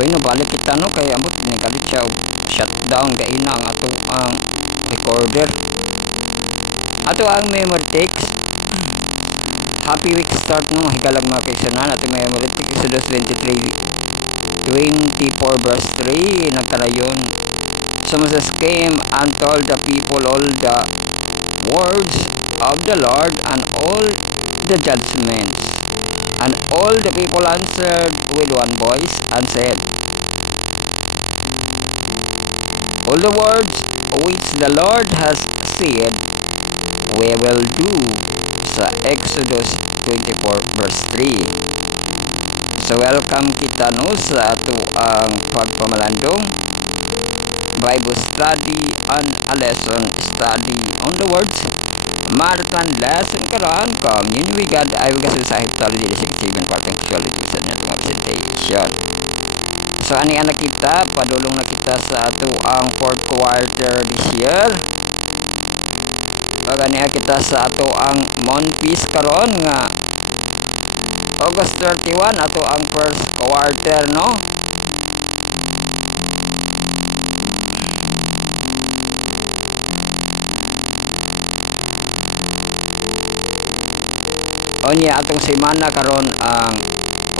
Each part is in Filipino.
Uy, nabalik kita no kay amot nagalit siya og shutdown gaina ang ato ang recorder. Ato ang memory text. Happy week start no higalag mga kaigsunan ato memory text Exodus 24 verse 3 nagkarayon. So Moses came and told the people all the words of the Lord and all the judgments. And all the people answered with one voice and said, all the words which the Lord has said we will do, sa Exodus 24 verse 3. So welcome kita no sa ato ang pagpamalandong Bible study and a lesson study on the words. Marathon lesson karon communion with God. I will kasi sa Heptology 67 partong theology sa netong presentation. So ani ana kita padulong na kita sa ato ang fourth quarter this year. Ug ani kita sa ato ang month piece karon nga August 31 ato ang first quarter no. Onya atong semana karon ang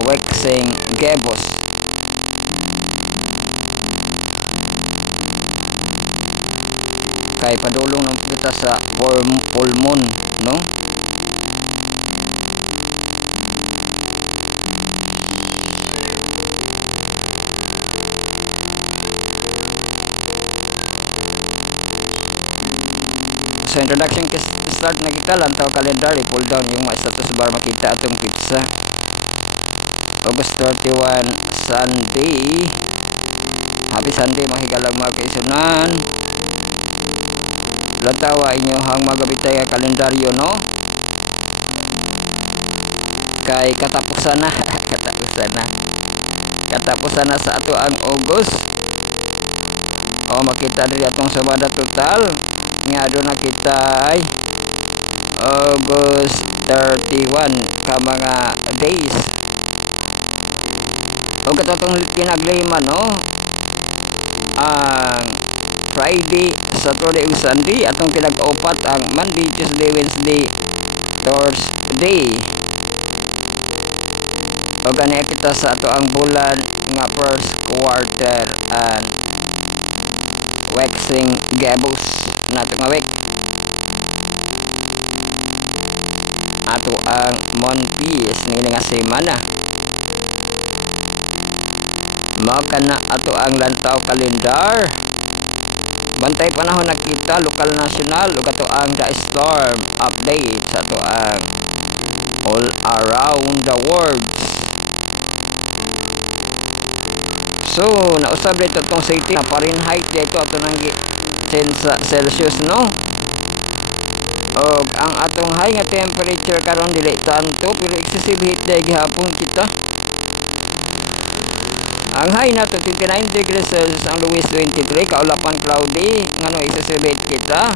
waxing gebos. Kay padulong na kita sa full moon no. So introduction start na kita lantaw calendar i-pull down yung mga status bar makita atong pizza. August 31 Sunday. Happy Sunday mahigalang mga kaisunan. Latawa inyohang magabitay nga kalendaryo no. Kay katapusan na katapusan na sa ato ang August. O makita diri atong sabada total nga do na kita ay August 31 ka mga days. O katong pinaglayman no ang Friday, Saturday ug Sunday atong pinag-opat ang Monday, Tuesday, Wednesday, Thursday. O gani kita sa ato ang bulan nga first quarter and waxing gebos nato nga week. Ato ang month piece ni nga semana. Mao kana ato ang lantaw kalendar. Bantay panahon nakita lokal national ug ato ang the storm update sa ato ang all around the world. So nausab dito tong city na Fahrenheit dito ato nang sa Celsius no. Og ang atong high nga temperature karon dili tanto pero excessive heat day gihapon kita. Ang high nato 29 degrees Celsius, ang lowest 23, kaulapan cloudy ngano excessive heat kita.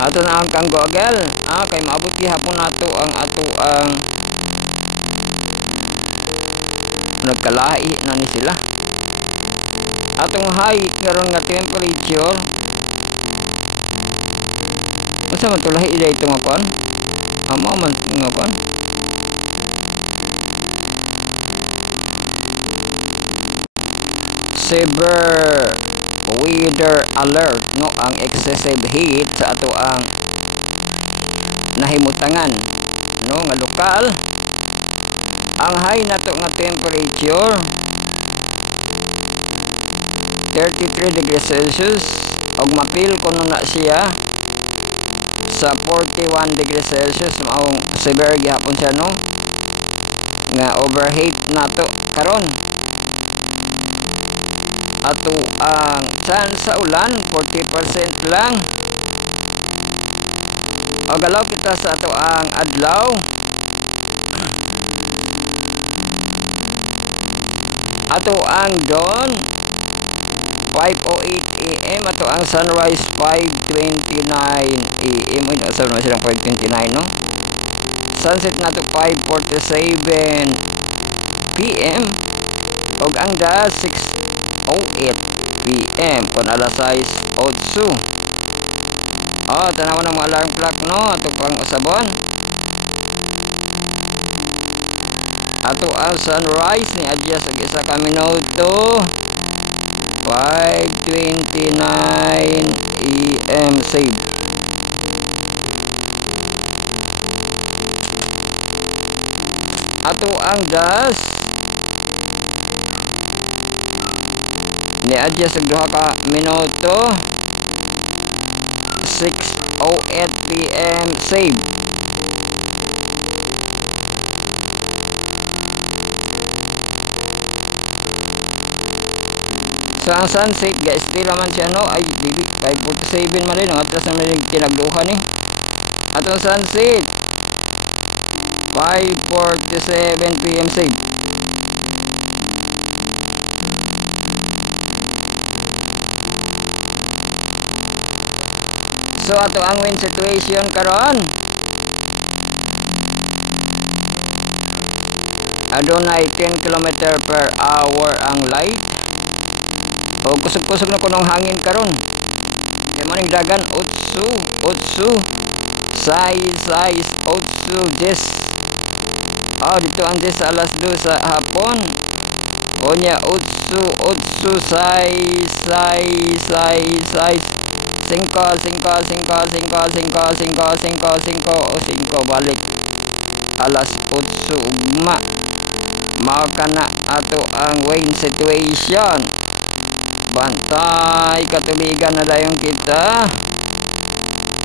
Ato na ang kang Google kay maabot gihapon nato ang ato ang nagkalahi na ni sila. Atong high karon nga temperature unsa man to lahi ito nga kon amo man nga kon severe weather alert no ang excessive heat sa ato ang nahimutangan no nga lokal. Ang high nato nga temperature 33 degrees Celsius og mapil kuno na siya sa 41 degrees Celsius. Maong severe gihapon siya no nga overheat nato karon. Ato ang chance sa ulan 40% lang. O galaw kita sa ato ang adlaw. Ato ang dawn 5:08 AM, ato ang sunrise 5:29 AM. Uy, nasa naman silang 5:29 no. Sunset nato 5:47 PM. ug ang da 6:08 PM kon alas 6:08. Tanawa ng mga alarm clock no ato pang usabon. Ato ang sunrise ni adjust og isa ka minuto. 5:29 AM save. Ato ang gas ni adjust og duha ka minuto. 6:08 PM save. So ang sunset guys, still naman siya no, ay dili 5:47 man rin, ang atras naman yung kinagduhan eh. Atong sunset 5:47 PM save. So ato ang wind situation karon. Adunay 10 km/h ang light. O kusog-kusog na kunong hangin karon. Kaya maning dagan 8 size 8 10. Dito ang 10 alas 2 sa hapon. O niya 8 size 5 balik alas 8 ugma. Mao kana ato ang wind situation. Bantay katubigan na dayon kita.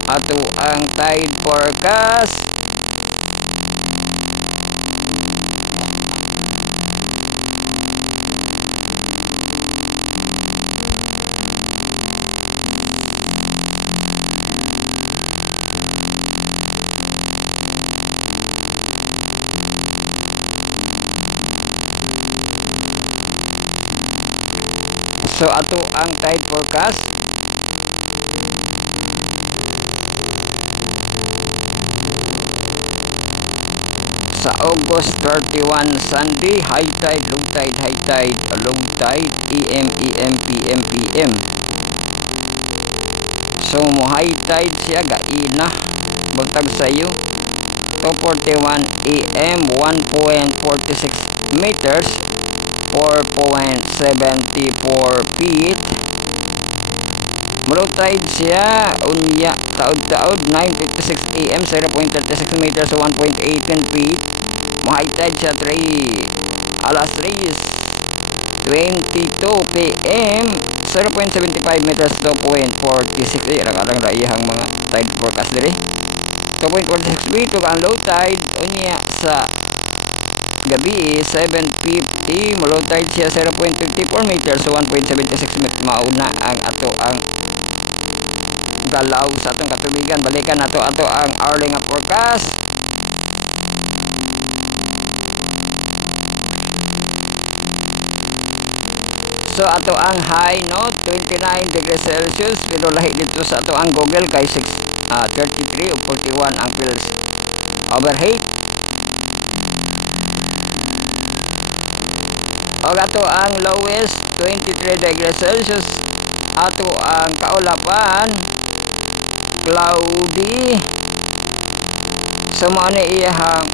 Ato ang tide forecast. So ato ang tide forecast. Sa August 31 Sunday, high tide, low tide, high tide, low tide, AM, PM, PM. So mo high tide siya gaina butag sa iyo 2:41 AM 1.46 meters 4.74 feet. Low tide siya unya taod-taod 9:56 AM 0.36 meters 1.18 feet. High tide siya alas 3:22 PM 0.75 meters 2.46. Lang raihang mga tide forecast diri 2.46 feet. Ug ang low tide unya sa gabi 7:50 low tide siya 0.54 meters 1.76 meters. Mauna ang ato ang galaw sa atong katubigan. Balikan nato ang hourly nga forecast. So ato ang high no 29 degrees Celsius, pero lahi dito sa ato ang Google kay 33 o 41 ang feels overheat. O ato ang lowest 23 degrees Celsius. Ato ang kaulapan cloudy. So mo ni iyahang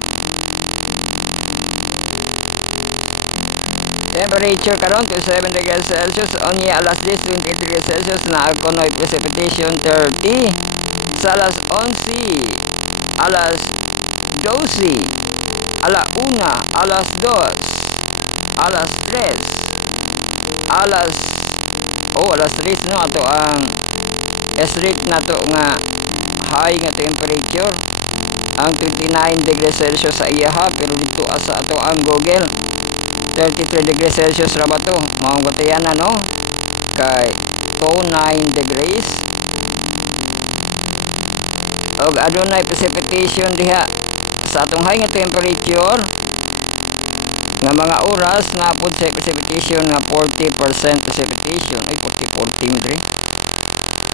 temperature karon to 7 degrees Celsius. Onya alas 10 28 degrees Celsius na agkonoy precipitation 30. Sa alas 11 alas 12 alas 1 alas 2 alas 3 alas 3 no ato ang esrit nato nga high nga temperature ang 29 degrees Celsius sa iyaha, pero dito sa ato ang Google 33 degrees Celsius ra ba to? Maong batayan no kay 29 degrees. Og adunay precipitation diha sa atong high nga temperature nga mga oras na pud sa precipitation nga 40% precipitation ay 40 dre.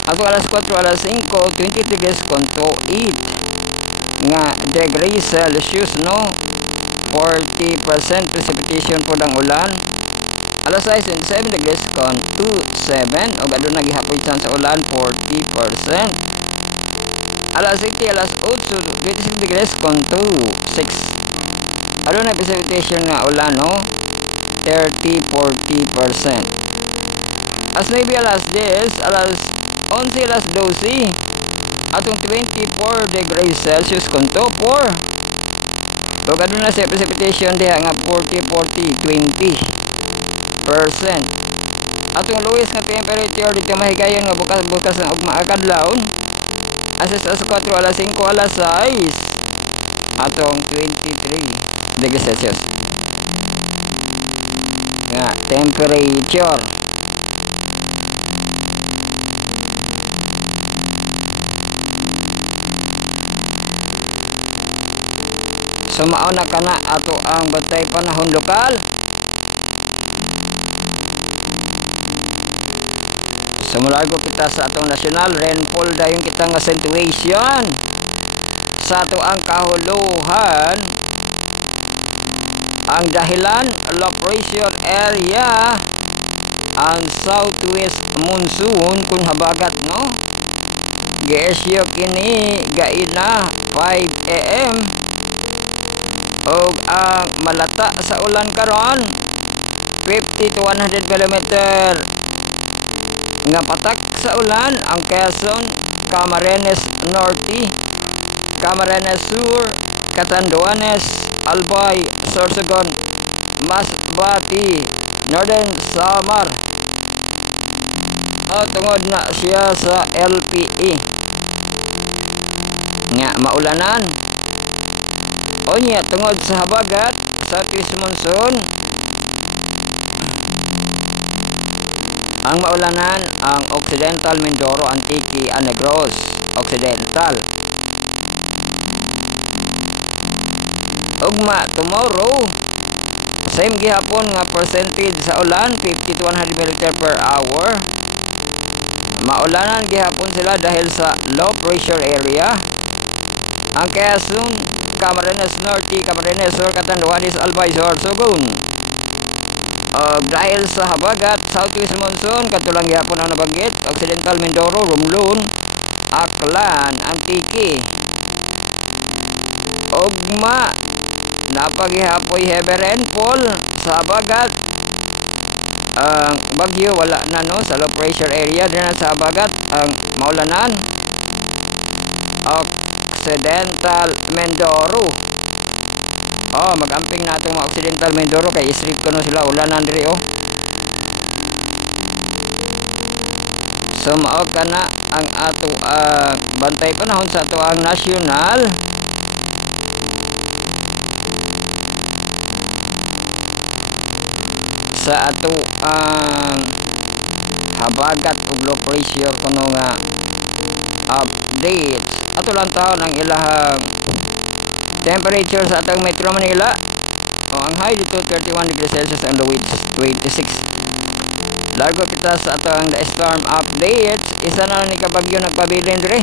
Ato alas 4 alas 5 20 degrees konto 8 nga degrees Celsius no 40% precipitation po ng ulan. Alas 6:27 degrees kon 27 ug aduna gihapoy chance sa ulan 40%. Alas 7 alas 8 26 degrees kon 26 aduna precipitation nga ulan no 30-40%. As 9 alas 10 alas 11 alas 12 atong 24 degrees Celsius kon 4 ug aduna sa precipitation diha nga 40-20%. Atong lowest nga temperature dito mahigayon nga bukas-bukas na ug maakadlawon asas alas 4 alas 5 alas 6 atong 23 degrees Celsius nga temperature. So mao na kana ato ang batay panahon lokal. So mulargo kita sa atong national rainfall dayon kita nga situation sa ato ang kahuluhan. Ang dahilan low pressure area ang southwest monsoon kun habagat no giesyo kini gaina 5 am og ang malata sa ulan karon 50 to 100 mm nga patak sa ulan ang Quezon, Camarines Norte, Camarines Sur, Catanduanes, Albay, Sorsogon, Masbate, Northern Samar. Tungod na siya sa LPE nga maulanan. Onya tungod sa habagat sa southeast monsoon ang maulanan ang Occidental Mindoro, Antique, Negros Occidental. Ugma tomorrow same gihapon nga percentage sa ulan 50 to 100 mm per hour. Maulanan gihapon sila dahil sa low pressure area. Ang Quezon, Camarines Norte, Camarines Sur, Catanduanes, Albay, Sorsogon. Dahil sa habagat southwest monsoon katulang gihapon ang nabanggit Occidental Mindoro, Romblon, Aklan, Antique. Ugma napagihapoy heavy rainfall sa habagat. Ang bagyo wala na no sa low pressure area din sa habagat ang maulanan Occidental Mindoro. Magamping na itong mga Occidental Mindoro kay islip ko no sila ulanan diri So mao kana ang ato bantay panahon sa ato ang national. Sa ato ang habagat ug low pressure kuno nga updates ato lang taon ang ilahang temperature sa atong Metro Manila. Ang high dito 31 degrees Celsius and low is 26. Largo kita sa atong the storm updates. Isa na ni kabagyo nagpabilin dire.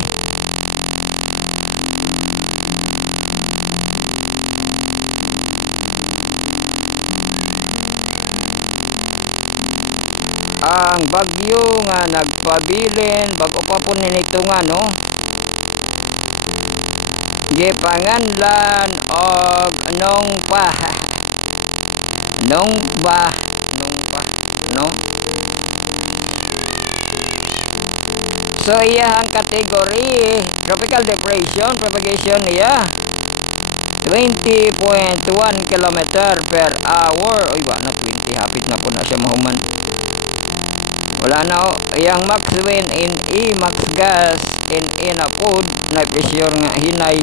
Ang bagyo nga nagpabilin bago pa po nito nga no gipanganlan og Nongpa no. So iyang kategory tropical depression propagation niya 20.1 km per hour. Uy ba na 20 hapit na po na siya mahuman. Wala na iyang max wind in E max gas in E na pod na pressure nga hinay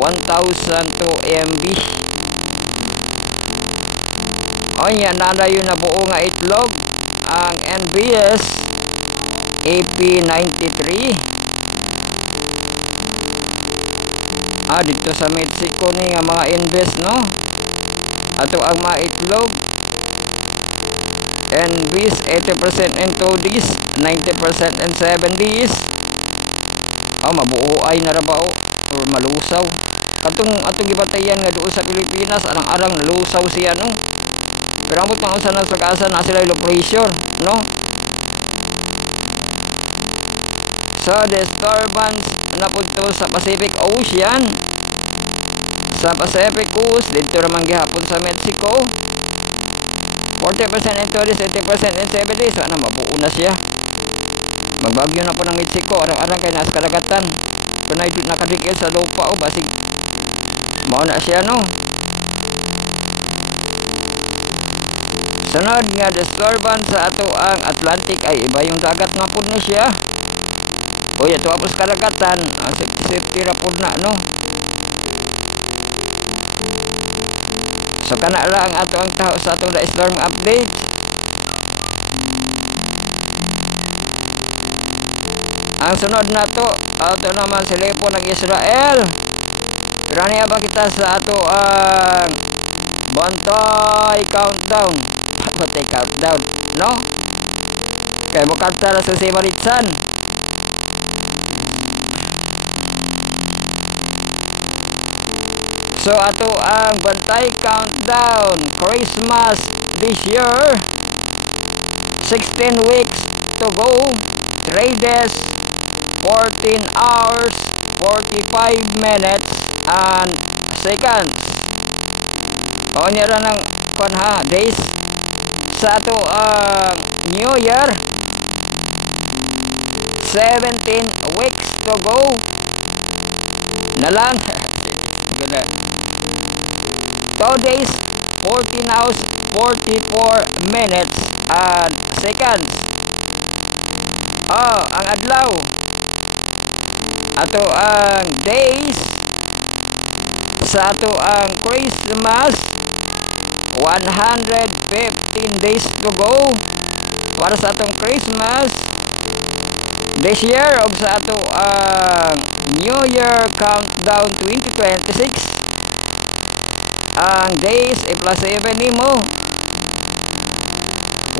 1,002 MB. Onya nadayon na buo nga itlog ang NBS AP93 dito sa Mexico ni nga mga invest no ato ang maitlog NBS 80% in 2 days 90% in 7 days. Mabuo ay narabao or malusaw atong gibatayan nga duo sa Pilipinas arang-arang nalusaw siya no Pero ambot mga usan sa kaasa na sila low pressure, no? So disturbance na punto sa Pacific Ocean, sa Pacific Coast dito naman gihapon sa Mexico. 40% in tourist, 80% in 70. So na mabuo na siya. Magbagyo na po ng Mexico, arang-arang kay nasa karagatan. Kunay nakadikil sa lupa o basig mao na siya, no? Sunod nga disturbance sa ato ang Atlantic ay iba yung dagat nga po ni siya. O ito apos karagatan, safety ra po na, no? So kana ra ang ato ang taho sa atong storm update. Ang sunod na to, ato naman silipo ng Israel. Pero niya ba kita sa ato ang bantay countdown? Bantay countdown, no? Kaya mo kanta sa si Maritsan. So ato ang bantay countdown Christmas this year, 16 weeks to go, 3 days, 14 hours, 45 minutes and seconds. O niya ra ng panha days sa ato ang New Year, 17 weeks to go na lang. 2 days, 14 hours, 44 minutes and seconds. Ang adlaw ato ang days sa ato ang Christmas, 115 days to go para sa atong Christmas this year. Og sa ato ang New Year countdown 2026, ang days i-plus 7 nimo,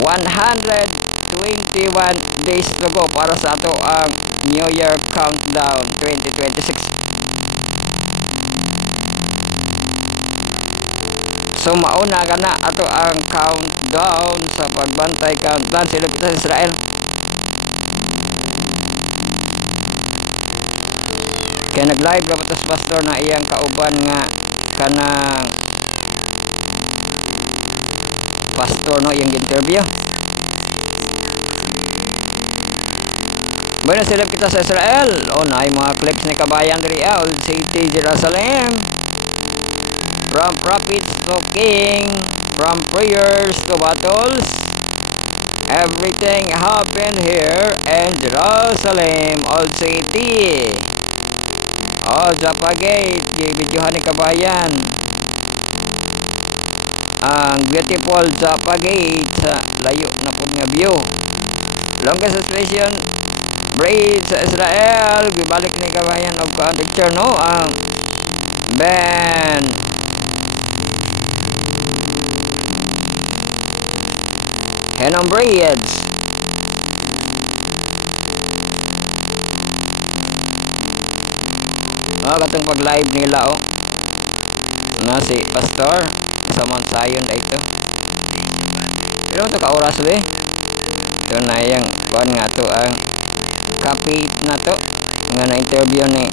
121 days to go para sa ato ang New Year countdown 2026. So mauna ka na ato ang countdown sa pagbantay countdown sila sa Israel. Kaya nag-live ka patos pastor na iyang kauban nga kanang pastor, no, yung interview. Bueno, silip kita sa Israel. Na ay mga clips ni kabayan diri Old City, Jerusalem. From prophets to king, from prayers to battles, everything happened here in Jerusalem, Old City. Joppa Gate, gibidyohan ni kabayan ang beautiful Joppa Gate sa layo na po nga view. Longest station bridge sa Israel, gibalik ni kabayan og kuan picture, no, ang Ben Hinnom Bridge. Katong pag live nila na si pastor sa Mount Zion na ito. Pero ito ka oras be. So na yung kuan nga to ang kapit na to nga na interview ni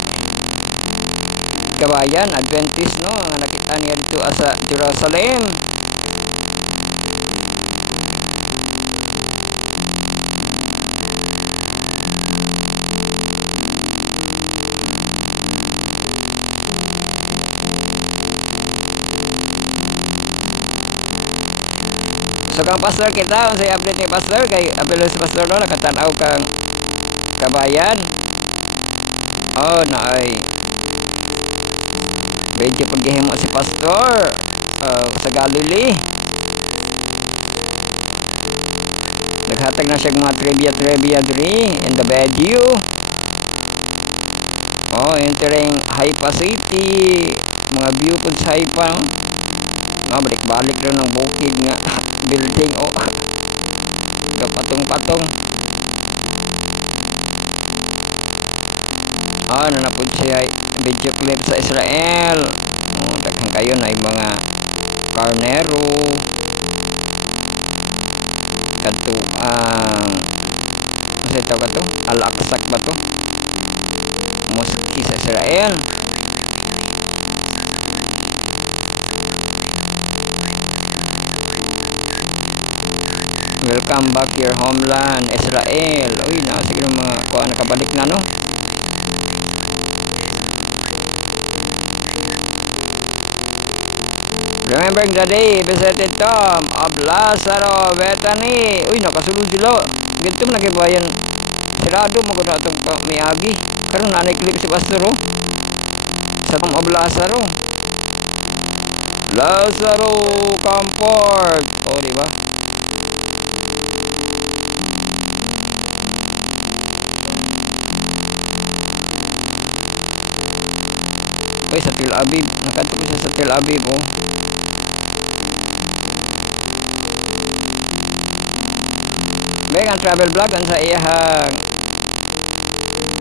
kabayan Adventist, no, nga nakita niya dito sa Jerusalem. So kang pastor kita, unsay update ni pastor kay apelo sa pastor, no, nakatanaw kang kabayan. Naay medyo pud gihimo si pastor sa Galilee. Naghatag na siya mga trivia diri in the video. Entering Haifa City, mga view pud sa Haifa, no? Balik-balik rin ng bukid nga building, patong-patong. Nanapod siya video clip sa Israel. Daghang kayo na yung mga karnero, back your homeland, Israel. Uy, na sige mga kuha nakabalik na, no? Remembering the day visited Tom of Lazaro, Bethany. Uy, nakasulod sila. Ganito mo nakibayan. Sirado mo ko na itong miagi. Karoon na clip si Pastor, oh. Sa Tom of Lazaro. Lazaro, comfort. Oh, di ba? Uy, sa Tel Aviv. Nakadto ko siya sa Tel Aviv, oh. May ang travel vlog ang sa iyahang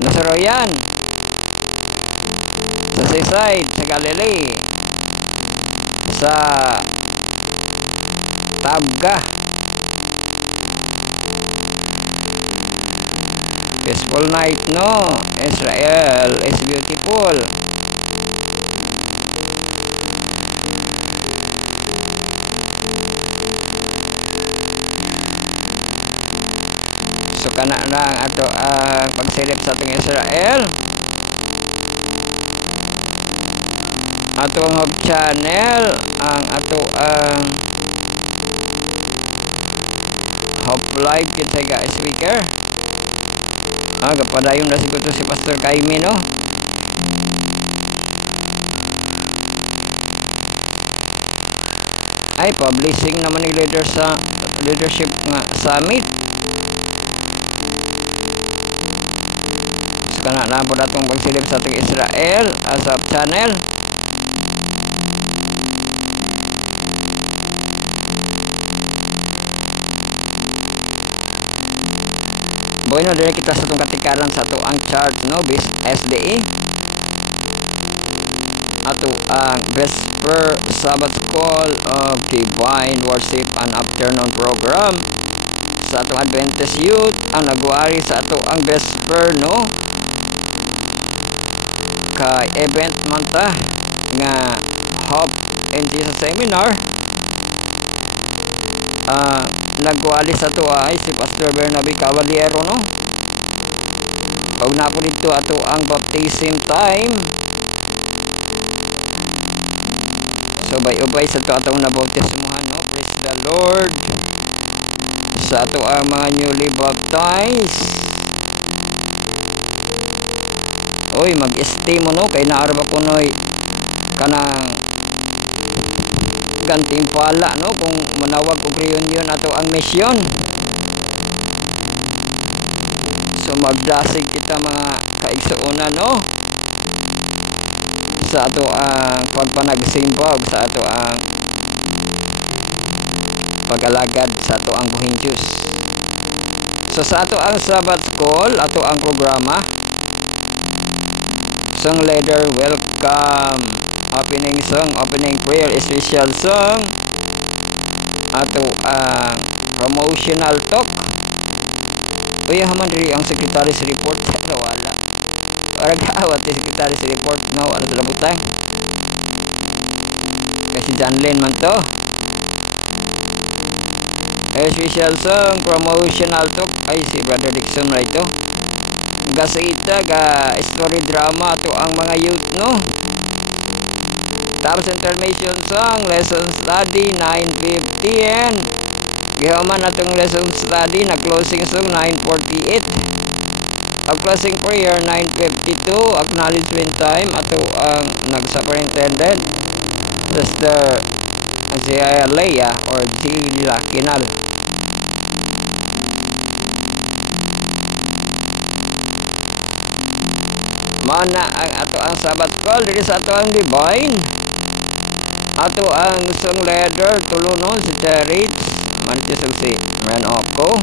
Nasaroyan sa seaside sa Galilee sa Tabga. Peaceful night, no? Israel is beautiful. So kana lang ato ang pagsilip sa atong Israel. Ato ang hub channel, ang ato ang Hope Live kita ga speaker. Kapadayon na siguro si Pastor Kaimi, no? Ay publishing naman ni leader sa leadership nga summit. Kana na po datong pagsilip sa ating Israel as of channel. Bueno, dili kita sa itong katikaran sa ato ang chart, no? Base SDE. Ato ang Vesper Sabbath Call of Divine Worship and Afternoon Program sa ato Adventist Youth ang nagwari sa ato ang Vesper, no? Kay event man ta nga Hope in Jesus Seminar. Nagwali sa to ay si Pastor Bernabe Cavaliero, no? Og na po dito ato ang baptism time. So ubay sa to atong nabautismuhan, no? Praise the Lord. Sa ato ang mga newly baptized. Oy, mag-stay mo, no? Kay naarba ko noy kanang gantimpala, no? Kung manawag og reunion ato ang misyon. So magdasig kita mga kaigsuonan, no? Sa ato ang pagpanagsimba ug sa ato ang pagalagad sa ato ang buhing Diyos. So sa ato ang Sabbath Call, ato ang programa. Song leader, welcome. Opening song, opening prayer, special song. Ato ang promotional talk. Uy, haman diri ang secretary's report. Wala. Parang kaawat yung secretary's report. No, ano sila butang? Kasi Janlin man to. Special song, promotional talk. Ay, si Brother Dixon right to. Gasita ga story drama to ang mga youth, no? Tapos intermission song, lesson study 9:15. Gihaman atong lesson study na closing song 9:48. Ang closing prayer 9:52. Acknowledgement time ato ang nag-superintendent Sister Zia Leia or Zila Kinal. Mana ang ato ang Sabbath Call diri sa ato ang Divine. Ato ang song leader tulunon si Terich mantisog si Man Oko.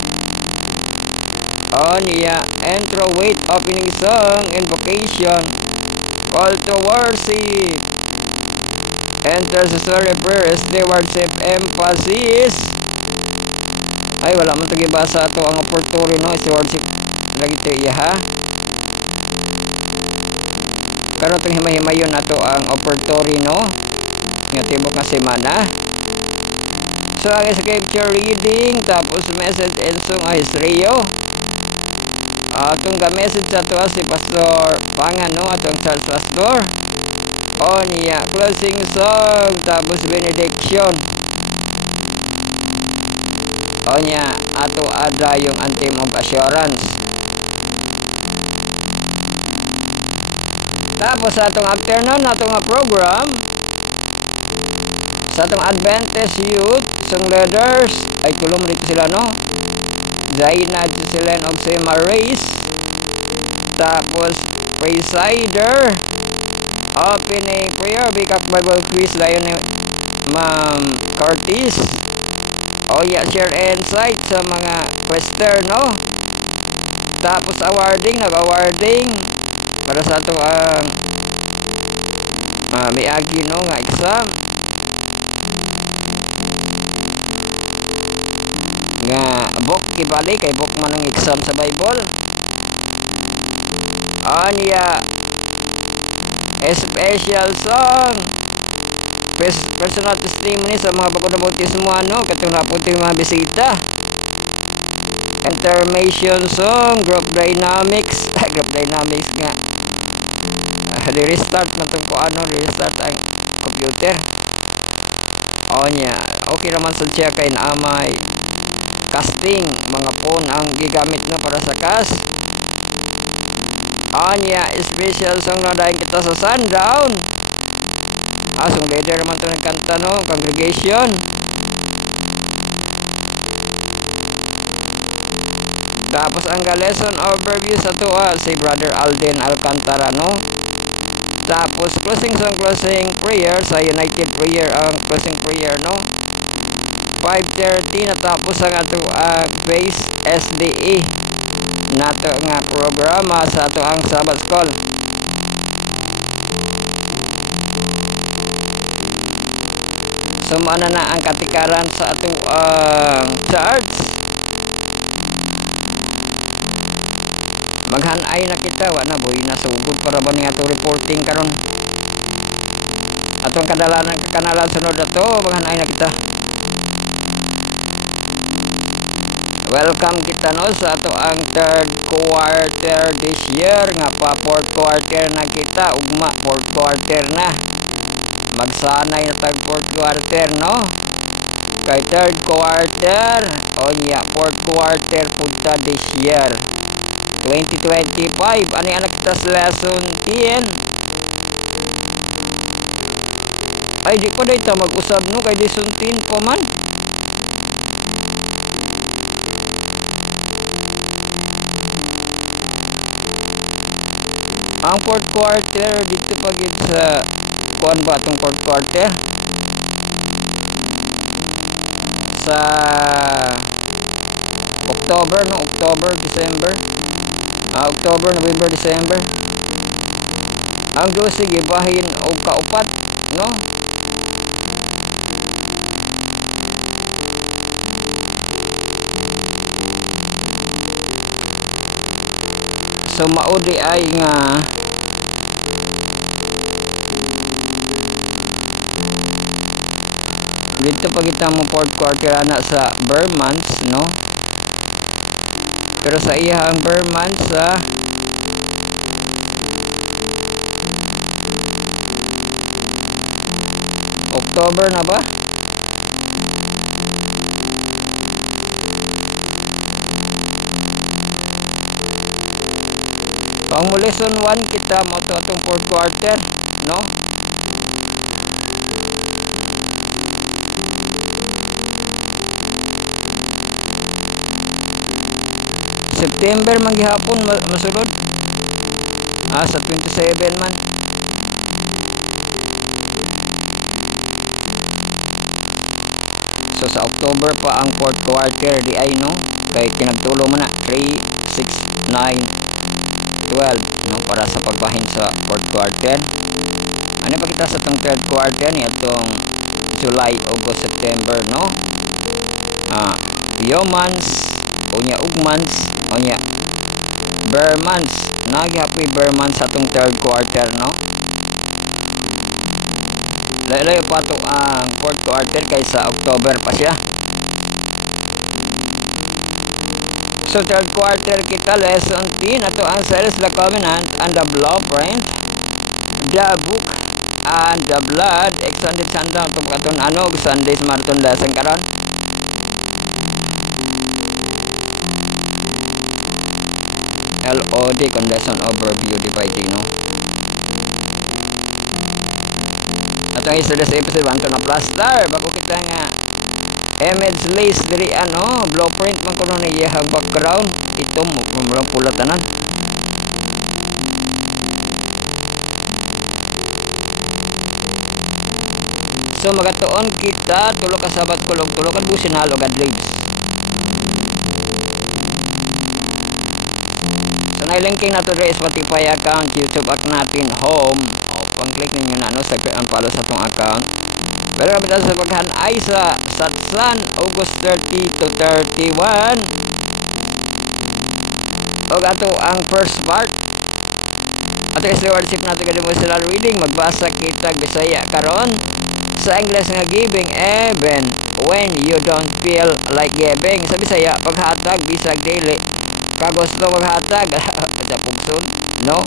On iya intro wait opening song invocation call to worship intercessory prayer stewardship emphasis. Ay wala man to gibasa ato ang oportunity, no? Stewardship lagi to iya, ha? Karon tong himay-himayon nato ang oportunity, no? Nga tibok nga semana. So So ang scripture reading tapos message and song ay Rio. Atong ga-message sa tuwa si Pastor Pangano atong church pastor. O niya closing song tapos benediction. O niya ato ada yung anthem of assurance. Tapos sa atong afternoon atong program sa atong Adventist Youth song leaders ay tulong dito sila no. Jaina Jocelyn og si Maris. Tapos presider opening prayer bikak Bible quiz dayon ni Ma'am Curtis. O ya share insight sa mga quester no. Tapos awarding nag-awarding para sa ato ang miagi no nga exam nga book ibalik kay book man ang exam sa Bible. Anya special song personal testimony sa mga bago na bautismo ano katong napunti mga bisita. Intermission song group dynamics group dynamics nga di-restart man itong ano di-restart ang computer. Anya okay naman sa siya kay naamay casting mga phone ang gigamit no para sa cast. Anya special song na dahil kita sa sundown. Asong leader naman ito nagkanta no congregation. Tapos ang lesson overview sa tuwa si Brother Alden Alcantara no. Tapos closing song closing prayer sa United Prayer ang closing prayer no. 5:30 natapos ang ato Grace SDE nato nga programa sa ato ang Sabbath School. Sumana na ang katikaran sa ato ang church. Maghanay na kita wa na boy nasugod para ba ni ato reporting karon. Atong kanalan sunod ato maghanay na kita. Welcome kita no sa ato ang third quarter this year nga pa fourth quarter na kita ugma fourth quarter na magsanay na tag fourth quarter no kay third quarter o nya fourth quarter punta this year 2025 ani anak kita sa lesson 10 ay di pa dayta mag-usab no kay lesson 10 pa man. Ang fourth quarter dito pagid sa kuan ba itong fourth quarter sa October no October, December October, November, December ang 12 gibahin og kaupat no. So maudi ay nga dito pag kita mo fourth quarter ana sa Burr months no. Pero sa iya ang Burr months sa October na ba? Ang lesson 1 kita mo to atong fourth quarter no. September man gihapon masulod sa 27 man. So sa October pa ang fourth quarter di ay no kay pinagtulo man na 3, 6, 9, 12 no para sa pagbahin sa fourth quarter. Ano pa kita sa tong third quarter ni atong July, August, September no. Yeomans unya ugmans unya Burr months naghapoy Burr months sa atong third quarter no. Layo pa to ang fourth quarter kaysa October pa siya. So third quarter kita lesson 10 ato ang series the covenant and the blueprint, the book and the blood. Extended Sunday ito katon ano Sunday marathon lesson karon. LOD con lesson overview dividing no. Ato ang isa sa episode 1 to na plaster bago kita nga image list diri ano blueprint man kuno ni iyang background ito mo pula tanan. So magatuon kita tulo ka sabat kulog tulo ka busin halog ad leaves. So nailinking nato diri Spotify account, YouTube account natin, home. O pang-click ninyo na ano subscribe and follow sa tong account. Pero kapit sa paghan ay sa Satsan August 30 to 31. O ato ang first part. Ato is stewardship nato ka devotional reading. Magbasa kita Bisaya karon sa English nga giving even when you don't feel like giving. Sa Bisaya paghatag bisag dili ka gusto maghatag sa pugson no.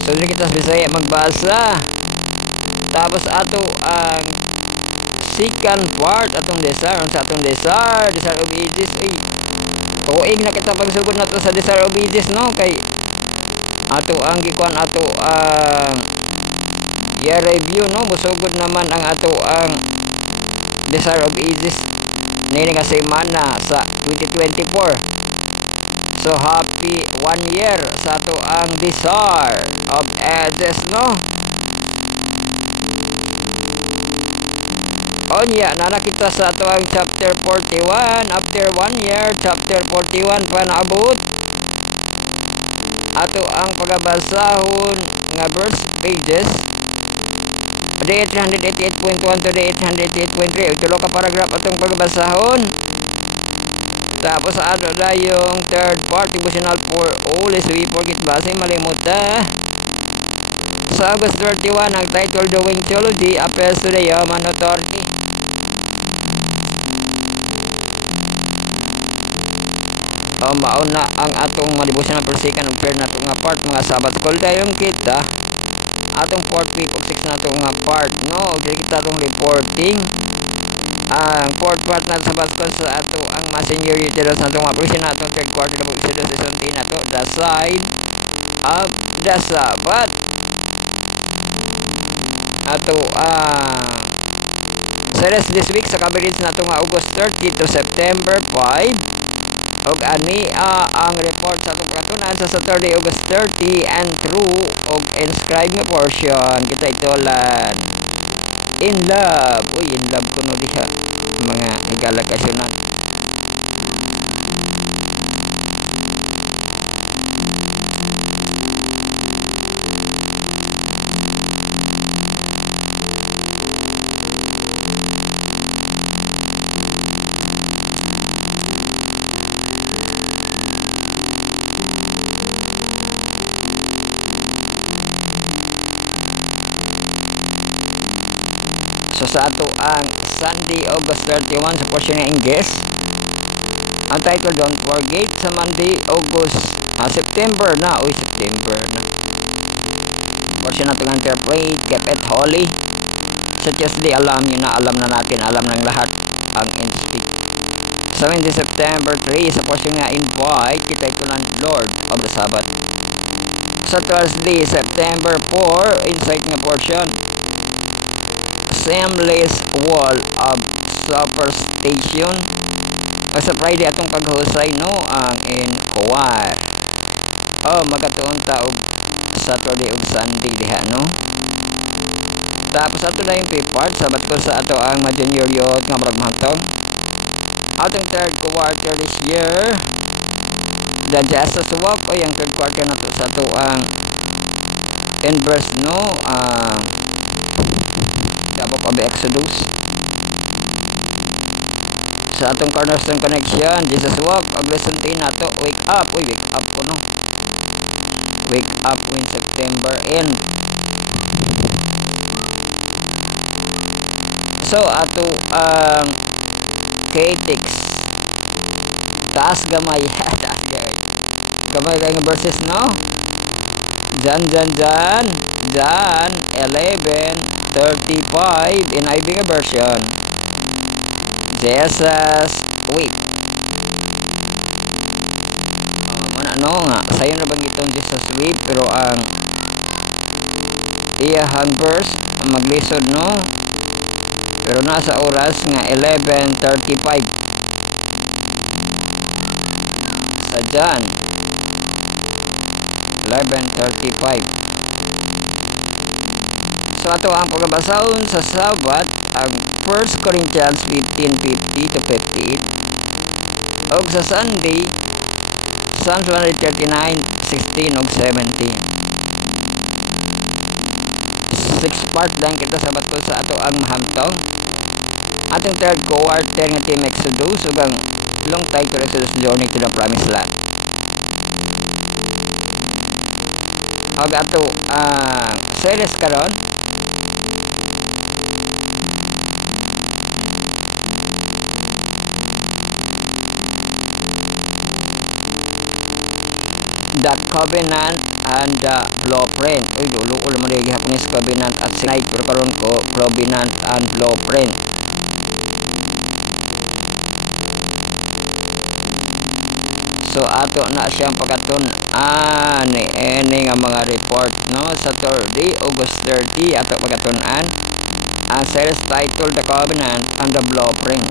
So dili kita sa Bisaya magbasa. Tapos ato ang second part atong desire sa atong desire of ages. Tuig na kita pagsugod nato sa desire of ages no kay ato ang gikuan ato ang year review no musugod naman ang ato ang desire of ages nini nga semana sa 2024. So happy 1 year sa ato ang desire of ages no. Onya nana kita sa ato ang chapter 41 after 1 year chapter 41 pa naabot. Ato ang pagabasahon nga verse pages di 888.1 to di 888.3 tulo ka paragraph atong pagabasahon. Tapos ato na yung third part devotional for all is we forget base malimuta. Sa August 31 ang title Doing Theology Appeals to the Human Authority. Mauna ang atong devotional for second ug third nato nga part mga Sabbath school dayon kita atong 4th week ug 6th nato nga part no ug kita atong reporting ang 4th part na Sabbath school sa ato ang messenger details nato nga portion nato third quarter na episode season 10 nato the side of the Sabbath. Ato series this week sa coverage nato nga August 30 to September 5 og ani ang report sa atong pagkatunan sa Saturday August 30 and through og inscribe nga portion kita itolan in love. Uy in love kuno diha mga nagalakasyonan. So sa ato ang Sunday August 31 sa portion nga English ang title Don't Forget. Sa Monday August September na September na portion nato nga interpret Keep It Holy. Sa Tuesday alam na natin alam ng lahat ang inspeak. Sa Wednesday September 3 sa portion nga invite kita ito ng Lord of the Sabbath. Sa Thursday September 4 insight nga portion Seamless Wall of Superstition. Sa Friday atong paghusay no ang inquire. Magatuon ta og Saturday ug Sunday diha no. Tapos ato na yung part sabat ko sa ato ang junior youth nga pragmantong atong third quarter this year the justice walk o yung third quarter na to sa ato ang in verse no the book of Exodus sa atong cornerstone connection Jesus walk og lesson 10 nato wake up wake up ko no wake up when September end. So ato ang KTX taas gamay taas gamay kayo nga verses no. Jan 11:35 NIV nga version. Jesus wait. Muna no nga sayo na banggiton Jesus weep pero ang iyahang verse maglisod no. Pero nasa oras nga 11:35 sa John 11:35. So ato ang pagbasahon sa Sabat ang 1 Corinthians 15:50 to 58 og sa Sunday Psalms 139:16 og 17. 6 part lang kita sa batkol sa ato ang mahamtong atong third quarter nga team Exodus ug ang long title Exodus Journey to the Promised Land. Og ato series karon The Covenant and the Blueprint. Uy, dulo ko naman yung Japanese Covenant at Sinai. Pero karon ko, Covenant and Blueprint. So, ato na siyang pagkatunan ni nga mga report, no? Sa Thursday, August 30, ato pagkatunan ang series title, The Covenant and the Blueprint.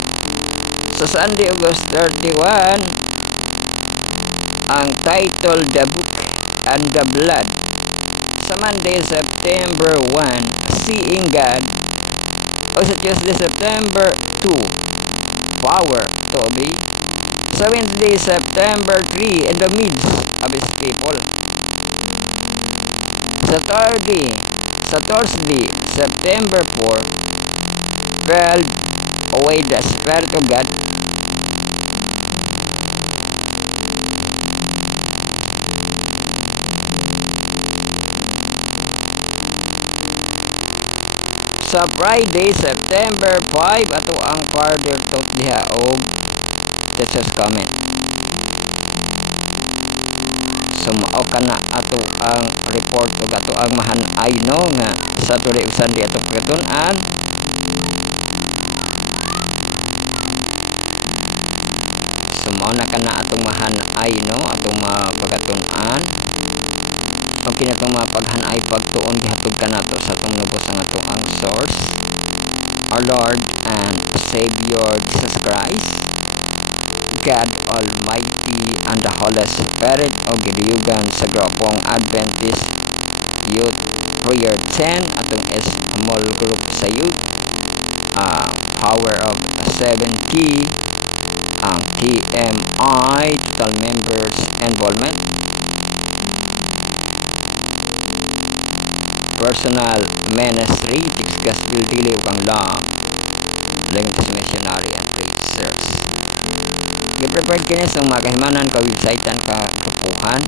Sa Sunday, August 31, ang title The Book and the Blood. Sa Monday, September 1, Seeing God. O sa Tuesday, September 2, Power to Obey. Sa Wednesday, September 3, In the Midst of His People. Sa Thursday, September 4, 12, Away the Spirit of God. Sa Friday, September 5, ato ang further thought diha og Jesus comment. So mao kana ato ang report ug ato ang mahan-ay no nga sa tuloy ug Sunday atong pagtun-an. So mao na kana atong mahan-ay no atong mapagtun-an. Ang kinatong mapaghanay pagtuon gihatod kanato sa atong nubos ang atong ang source, our Lord and Savior Jesus Christ, God Almighty and the Holy Spirit o gidiyugan sa grupong Adventist Youth Prayer 10 atong small group sa youth, Power of 70, ang TMI total members involvement, personal ministry, Chicks Gospel Dili ug ang Lam, Limited Missionary and Preachers. Gi-prepared kini sa mga kahimanan ka websitean ka grupuhan.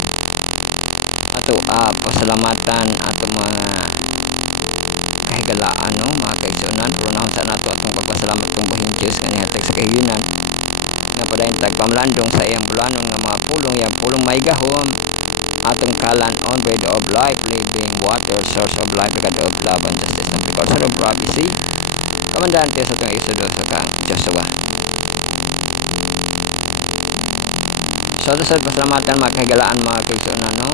Ato pasalamatan ato mga kahigalaan no, mga kaigsunan. Pero nahon sa nato atong pagpasalamat kung buhin Diyos nga nihatag sa kahiyunan. Nga padayon tagpamlandong sa iyang bulanong nga mga pulong, iyang pulong may gahom. Atong kalan on bread of life, living water, source of life, God of love and justice, and precursor of prophecy, kamandante sa itong Exodus sa kang Joshua. So sa pasalamatan mga kahigalaan mga kaigsunan no,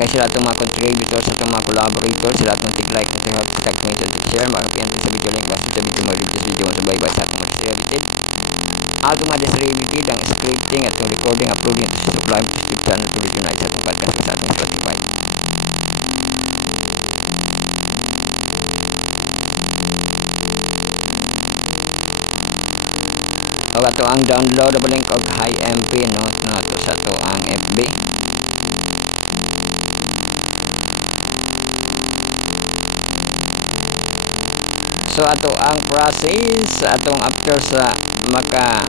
kay sila itong mga contributors sa itong mga collaborators, sila itong tig-like kung kaya katag itong share, makapiantin sa video link basta sa video mga religious video sa bye-bye sa itong distributed atong mga distributed ang scripting at itong recording uploading ito sa supply YouTube channel tulad yun sa itong podcast sa itong Spotify. O ato ang downloadable link og HiMP no to sa ato ang FB. So ato ang process atong after sa maka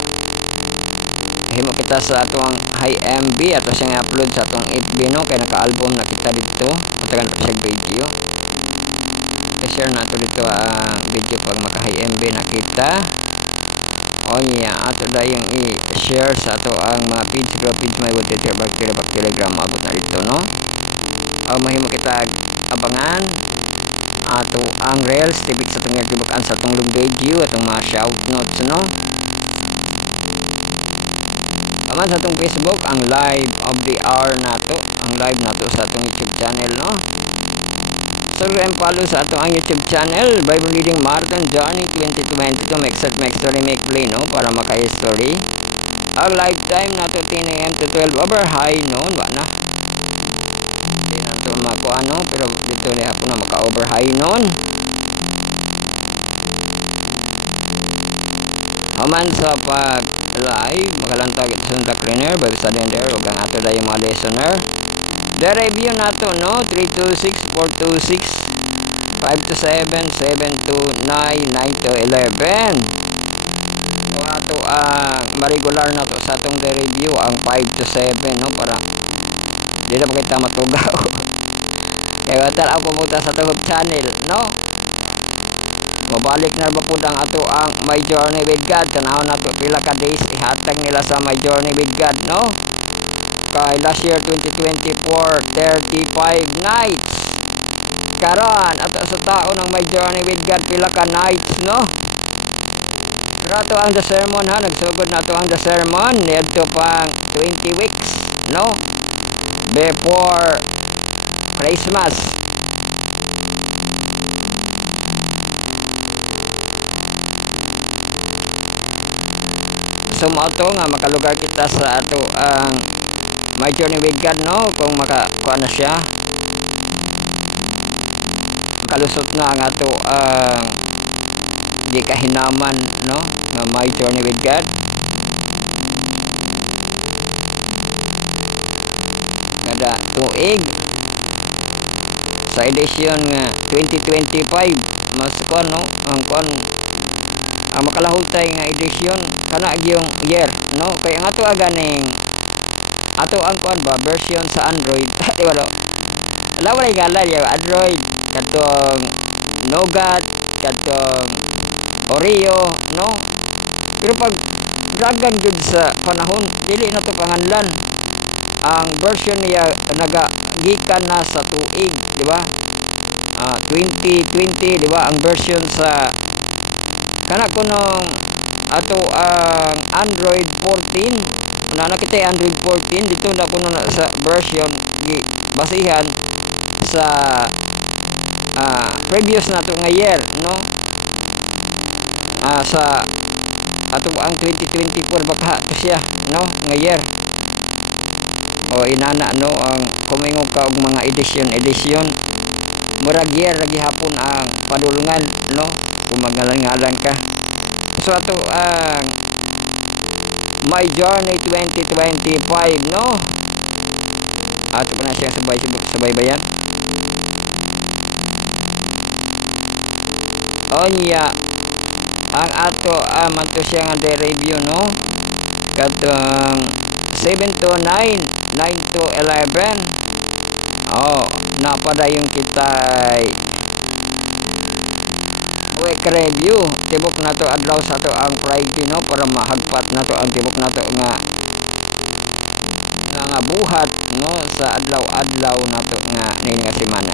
himo kita sa atong HiMP ato siyang i-upload sa atong FB no kay naka-album na kita dito matagan pa siya video. I-share na to dito ang video share sa ato ang mga page may bacteria abot na dito, no? Mahimo kita abangan ato ang reels tibig sa tong gibukan sa tong video atong mga shout notes, no? Aman sa atong Facebook ang live of the hour nato, ang live nato sa atong YouTube channel, no? So and follow sa atong ang YouTube channel Bible Reading Marathon Journey 2022 make story make play, no, para maka-history. Ang live time nato 10 AM to 12 over high noon wa na. Di na to mako ano, pero dito ni hapon na maka-over high noon. Aman sa pag live magalantag ito sa trainer by sa dender ug ang ato dayon mga listener. The review nato, no, 326 426 527 729 911. So ato ma-regular na to sa atong the review ang 5 to 7, no, para di na kita matugaw. Kaya tal ako pumunta sa atong channel, no. Mabalik na ba po ang ato ang My Journey with God. Tanawon nato pila ka days ihatag nila sa My Journey with God, no. Kay last year 2024 35 nights. Karon ato sa tao ng My Journey with God pila ka nights, no. Pero ato ang the sermon, ha, nagsugod na ato ang the sermon nidto pang 20 weeks, no, before Christmas. So mao to nga makalugar kita sa ato ang My Journey with God, no, kung makakuha na siya, makalusot na ang ato ang gikahinaman, no, nga My Journey with God. Kada tuig sa edition nga 2025 mas kon, no, ang kon ang makalahutay nga edition kana gyung year, no, kay ang ato ganing ato ang kuan ba version sa Android di wala laway gala yung Android katong Nougat, katong Oreo, no, pero pag dragon good sa panahon dili na to panganlan ang version niya nagagikan na sa tuig, di ba? 2020, di ba, ang version sa kana kunong ato ang Android 14 na nakita Android 14 dito na kuno na sa version basihan sa previous nato nga year, no, sa ato ang 2024 baka to siya, no, nga year o inana, no, ang kumingog ka og mga edition murag year lagi hapon ang padulungan, no, kung magalan-ngalan ka. So ato ang My Journey 2025, no, ato pa na siya sabay bayan onya ang ato man to siya nga review, no, katong 7 to 9 9 to 11. Napadayon kitay week review tibok na to adlaw sa to ang Friday, no, para mahagpat na to ang tibok na to nga buhat, no, sa adlaw-adlaw na to nga ning nga semana.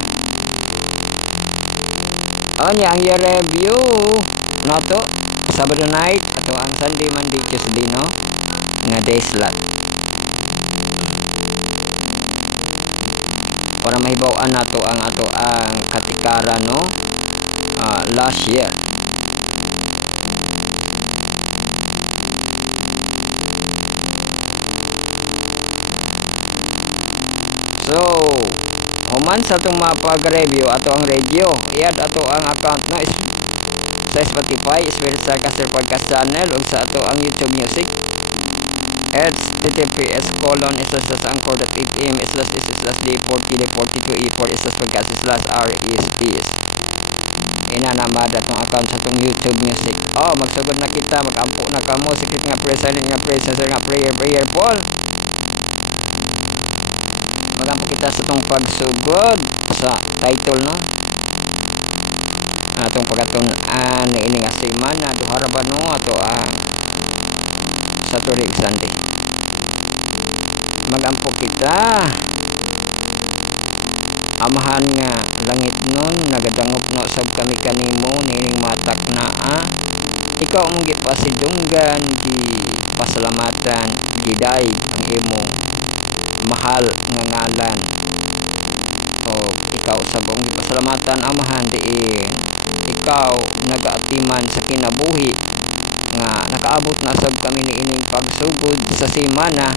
Nya ang year review na to Sabado night ato ang Sunday, Monday, Tuesday, no, nga day slot para mahibaw-an nato ang ato ang katikara, no, last year. So human sa itong mapag-review ato ang radio iad ato ang account, no, sa Spotify Spirit Sarcaster Podcast Channel ug sa ato ang YouTube Music https://anchor.fm/d40d42e4/podcast/res inanamad atong account sa itong YouTube Music. Magsugod na kita, magampo na kamo sikit nga present nga presence nga prayer Paul. Magampo kita sa itong pagsugod sa title, no, atong pagatunan ini nga semana duha ra ba, no, ato ang Saturday ug Sunday. daghan di pasalamatan gidaig ang imong mahal nga ngalan. O ikaw sabong pasalamatan amahan diin ikaw nagaatiman sa kinabuhi nga nakaabot na sab kami niining pagsugod sa semana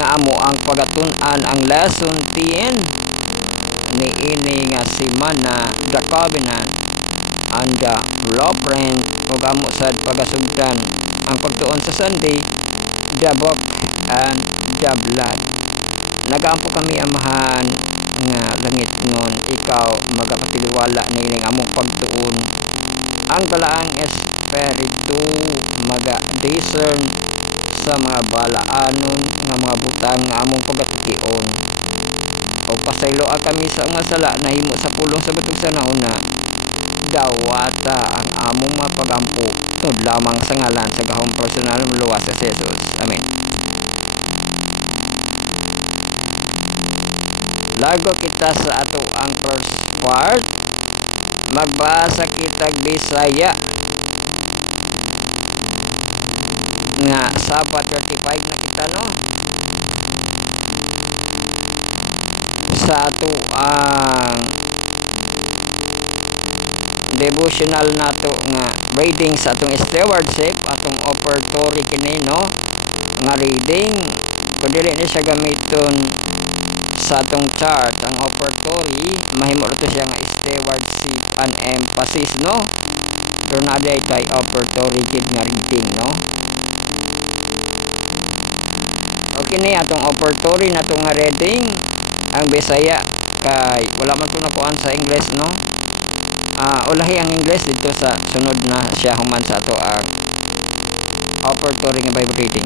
nga amo ang pagatun-an ang lesson 10 niini nga semana, the covenant and the blueprint, ug amo sad pagasugdan ang pagtuon sa Sunday, the book and the blood. Nagaampo kami amahan nga langit ngon ikaw magapatiliwala nining among pagtuon. Ang kalaang espiritu maga-discern sa mga balaanon nga mga butang nga among pagatukion. O pasayloa kami sa mga sala nahimo sa pulong sa batog sa nauna. Dawata ang among mapagampo tod lamang sa ngalan sa gahong personal luwas sa Jesus. Amen. Lago kita sa ato ang first part, magbasa kitag Bisaya nga Sabbath 35 na kita no, sa ato ang devotional nato nga reading sa atong stewardship, atong offertory kini no nga reading. Kung dili ni siya gamiton sa atong chart ang offertory, mahimo to siya nga stewardship an emphasis no, pero naday kay offertory gid nga reading no. Okay ni atong offertory na itong reading ang Bisaya kay wala man ko nakuan sa English no. Ulahi ang English dito sa sunod na siya human sa ato ang offertory nga Bible reading.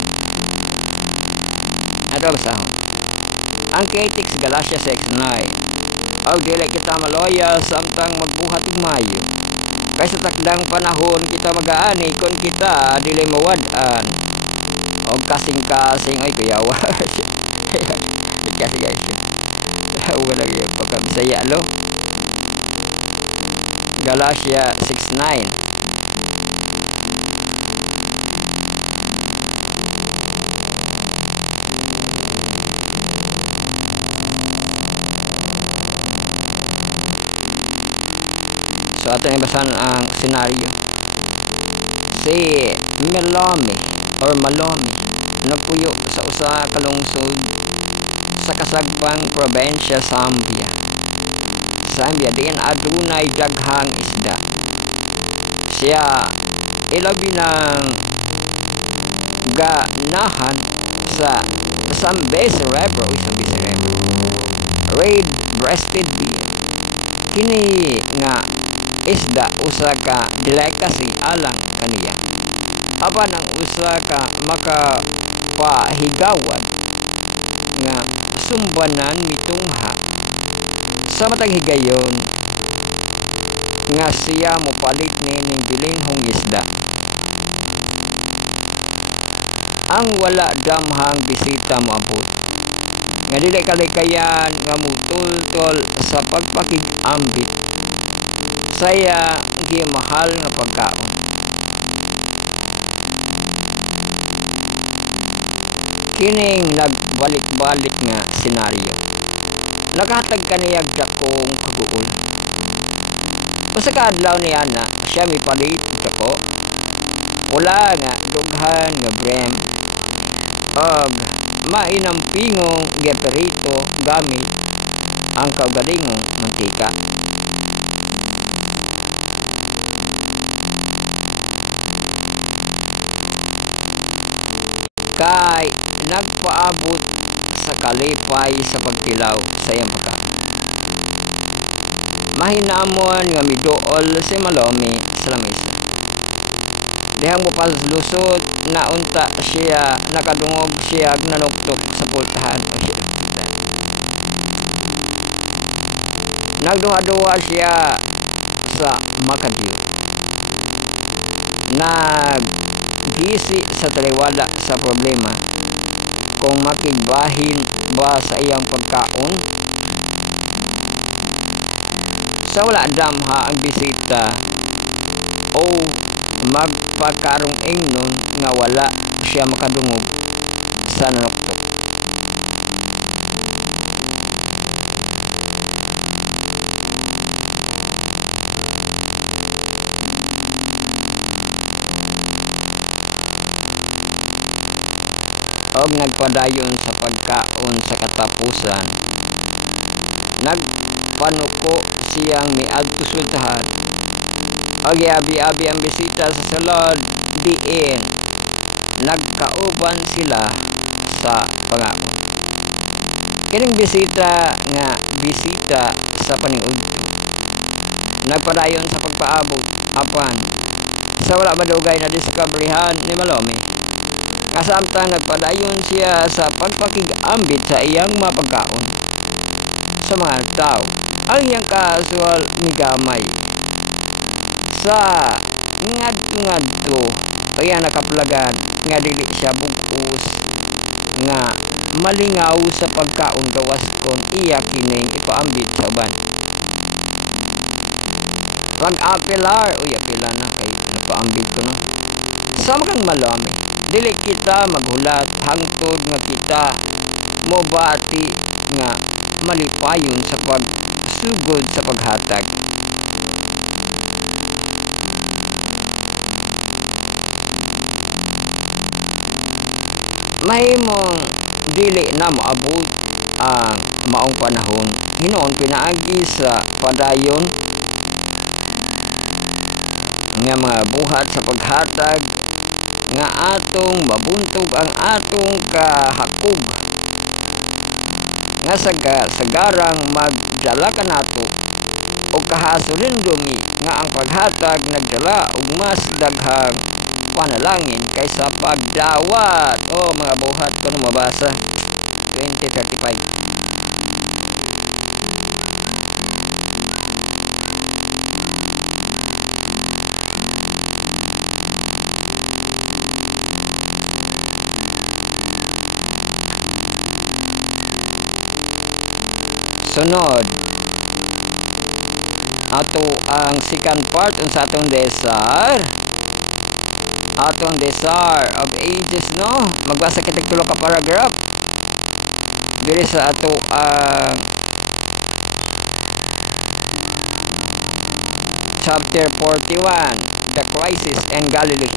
Ato basahon ang K-Text Galatia 6:9. Og dili kita maloya samtang magbuhat og mayo, kay sa takdang panahon kita magaani kon kita dili mawad-an og kasing-kasing ay kuyawa. Kasi guys, wala gyud pagkabisaya lo. Galatia 6:9. So ato ni basahan ang senaryo. Si Melomi or Malomi nagpuyo sa usa ka lungsod sa kasagpang probensya Zambia. Zambia diin adunay daghang isda. Siya ilabi ng ganahan sa Zambezi River o Zambezi River. Red-breasted deer. Kini nga isda usa ka delicacy alang kaniya. Apan ang usa ka makapahigawan nga sumbanan mitungha sa matang higayon nga siya mopalit nining bilinhong isda. Ang wala damhang bisita moabot nga dili kalikayan nga mutultol sa pagpakig-ambit saya gimahal nga pagkaon. Kining nagbalik-balik nga senaryo naghatag kaniyag dakong kaguol. Usa ka adlaw ni ana siya mipalit og dako wala nga dughan nga brem og mainampingong geperito gamit ang kaugalingong mantika. Kay nagpaabot sa kalipay sa pagtilaw sa iyang pagkaon. Mahinamon nga miduol si Malomi sa lamesa. Dihang mupaslusot na unta siya nakadungog siya nanuktok sa pultahan o siya. Nagduha-duha siya sa makadiyot. Gisi sa taliwala sa problema kung makigbahin ba sa iyang pagkaon. Sa wala damha ang bisita o mag siya makadungog sa nanuktok. Og nagpadayon sa pagkaon sa katapusan, nagpanuko siyang miadto sultahan, og abi-abi ang bisita sa sulod, diin nagkauban sila sa pangaon. Kining bisita nga bisita sa paniudto, nagpadayon sa pagpaabot apan sa wala madugay na discoveryhan ni Malome. Kasamtang nagpadayon siya sa pagpakig-ambit sa iyang mapagkaon sa mga tao. Ang iyang kasual migamay sa ngadto kaya nakaplagan nga dili siya bugos nga malingaw sa pagkaon gawas kon iya kining ipaambit sa uban. Pag-apilar, uy apila na kay napaambit ko no. Sama kang Malome, dili kita maghulat hangtod nga kita mobati nga malipayon sa pagsugod sa paghatag. Mahimong dili na maabot ang maong panahon hinuon pinaagi sa padayon nga mga buhat sa paghatag nga atong mabuntog ang atong kahakog nga sagarang magdala kanato o kahasulindumi nga ang paghatag nagdala og mas daghang panalangin kaysa pagdawat. O mga buhat ko na mabasa 2035. Sunod ato ang second part sa atong desire of ages no. Magbasa kita tulo ka paragraph diri sa ato ang chapter 41, the crisis in Galilee.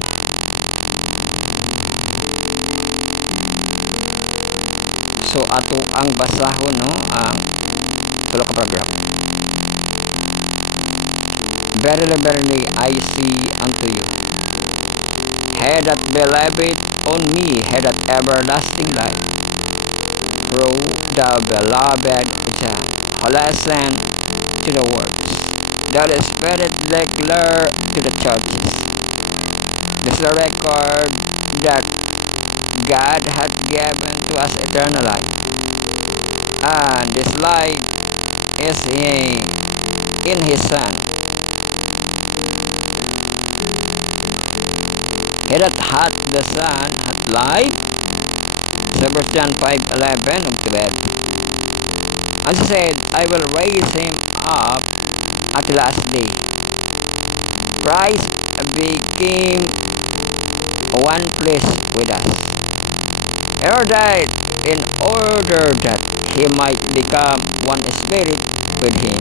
So ato ang basahon no ang tulo ka paragraph. Verily, verily, I say unto you, he that believeth on me hath everlasting life. Through the beloved John, listen to the words that the Spirit declare to the churches. This is the record that God hath given to us eternal life, and this life is in His Son. He that hath the Son hath life. So 1 John 5:11 and 12. As I said, I will raise him up at the last day. Christ became one flesh with us. He died in order that he might become one spirit with him.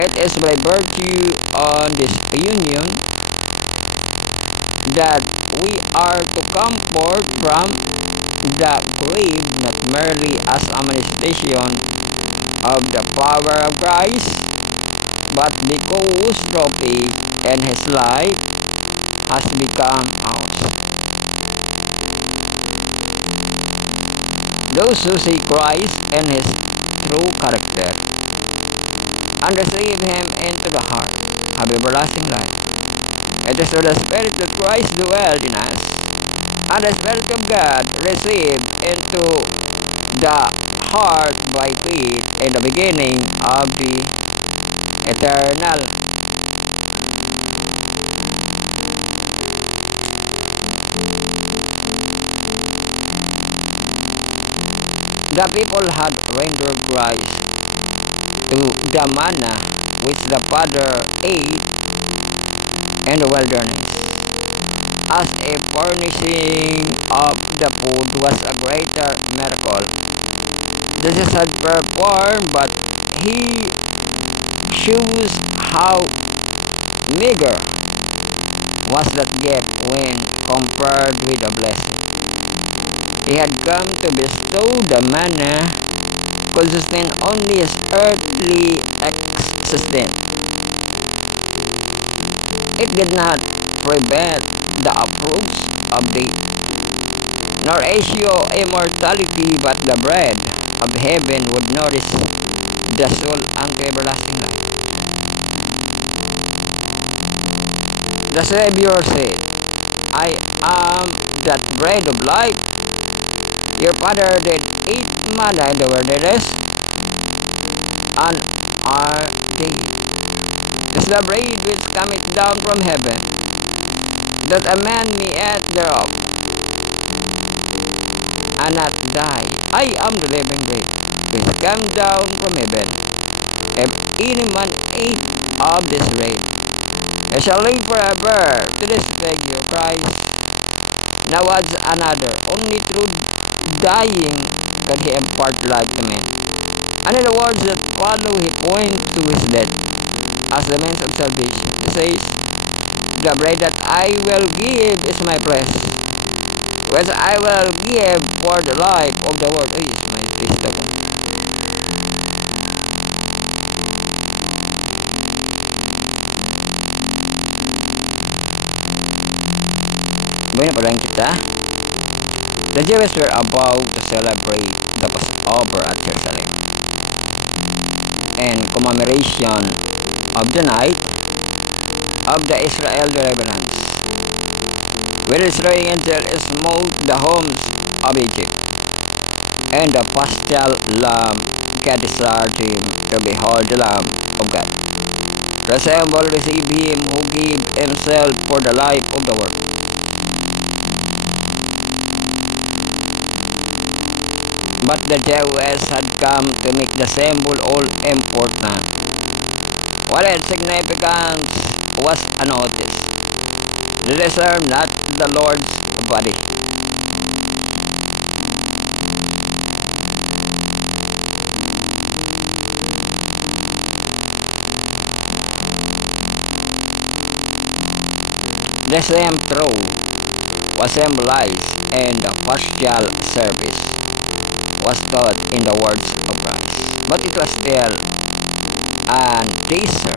It is by virtue on this union that we are to come forth from the grave, not merely as a manifestation of the power of Christ, but because through faith in His life has become ours. Those who see Christ and His true character and receive Him into the heart have everlasting life. It is through the Spirit that Christ dwells in us, and the Spirit of God received into the heart by faith in the beginning of the eternal. The people had rendered Christ to the manna which the Father ate in the wilderness as a furnished raising of the food was a greater miracle Jesus had performed, but he shows how meager was that gift when compared with the blessing. He had come to bestow the manna could sustain only his earthly existence. It did not prevent the approach of death, nor assure immortality, but the bread of heaven would nourish the soul unto everlasting life. The Savior said, I am that bread of life. Your father did eat manna in the wilderness, and are dead. Is the bread which cometh down from heaven, that a man may eat thereof, and not die. I am the living bread, which come down from heaven. If any man eat of this bread, he shall live forever. To this figure Christ now adds another, only through dying could he impart life to men. And in the words that follow, he points to his death as the means of salvation. He says, the bread that I will give is my flesh, which I will give for the life of the world. Ay, may pista ko. Bueno, pa rin kita. The Jews were about to celebrate the Passover at Jerusalem. In commemoration of the night of the Israel deliverance, where the destroying angel smote the homes of Egypt, and the paschal lamb God desired him to behold the Lamb of God. Resemble receive him who gave himself for the life of the world. But the Jews had come to make the symbol all important, while its significance was unnoticed. These are not the Lord's body. The same truth was symbolized in the paschal service, was taught in the words of Christ, but it was still an dessert.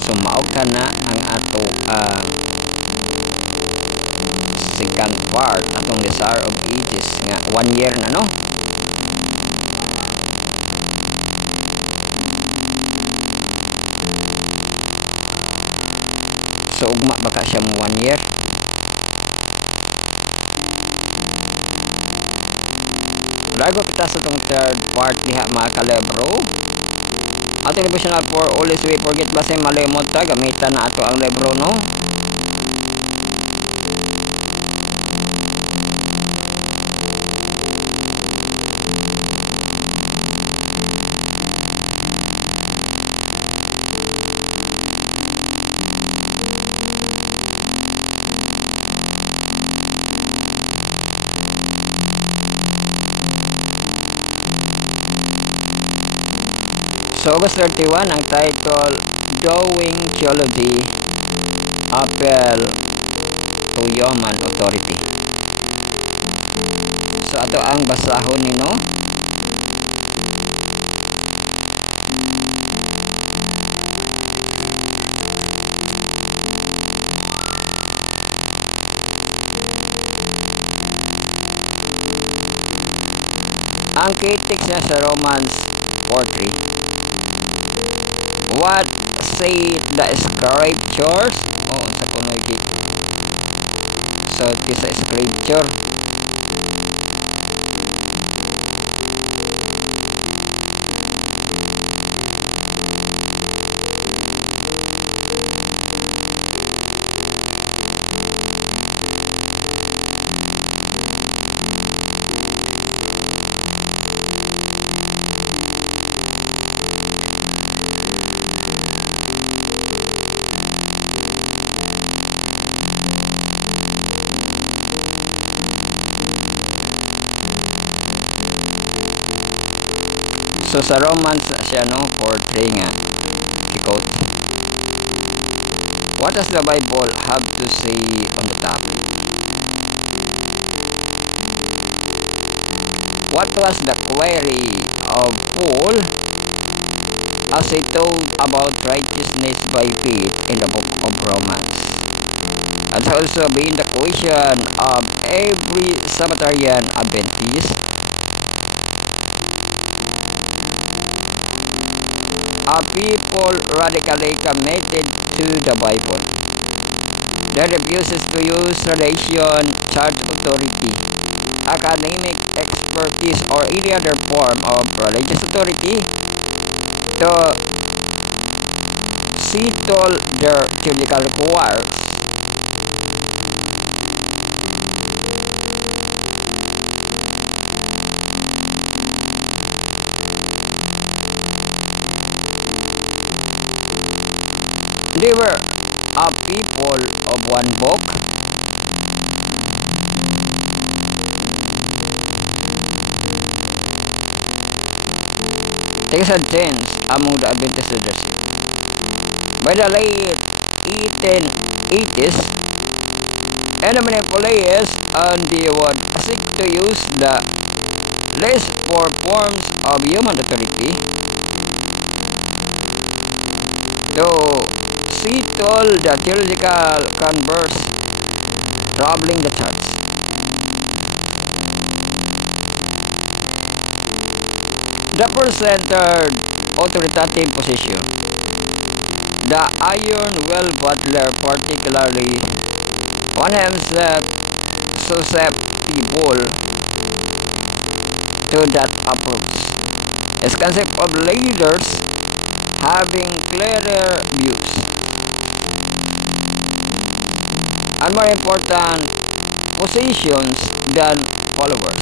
So mao kana ang ato second part atong Desire of Ages nga 1 year na, no? So ugma baka siya mo 1 year. Lago kita sa itong third part diha mga kalebro. Ating devotional for always we forget basta malimot ta gamitan na ato ang libro, no? So August 31 ang title, Drawing Theology, Appeal to Human Authority. So ato ang basahon ni, no? Ang critics niya sa Romans 4:3. What say the scriptures? Oh, sa kuno iki. So, sa scripture. So sa Romans siya, no, 4:3 nga i-quote. What does the Bible have to say on the topic? What was the query of Paul as he told about righteousness by faith in the book of Romans? And also being the question of every Sabbatarian Adventist, are people radically committed to the Bible that refuses to use tradition, church authority, academic expertise, or any other form of religious authority to settle their theological quarrels. They were a people of one book, takes a chance among the Adventist leadership. By the late 1880s, enemy players and they would seek to use the less four forms of human authority to settle the theological converse troubling the church. The person-centered authoritative position. The Iron Will Butler particularly found himself susceptible to that approach. His concept of leaders having clearer views and more important positions than followers,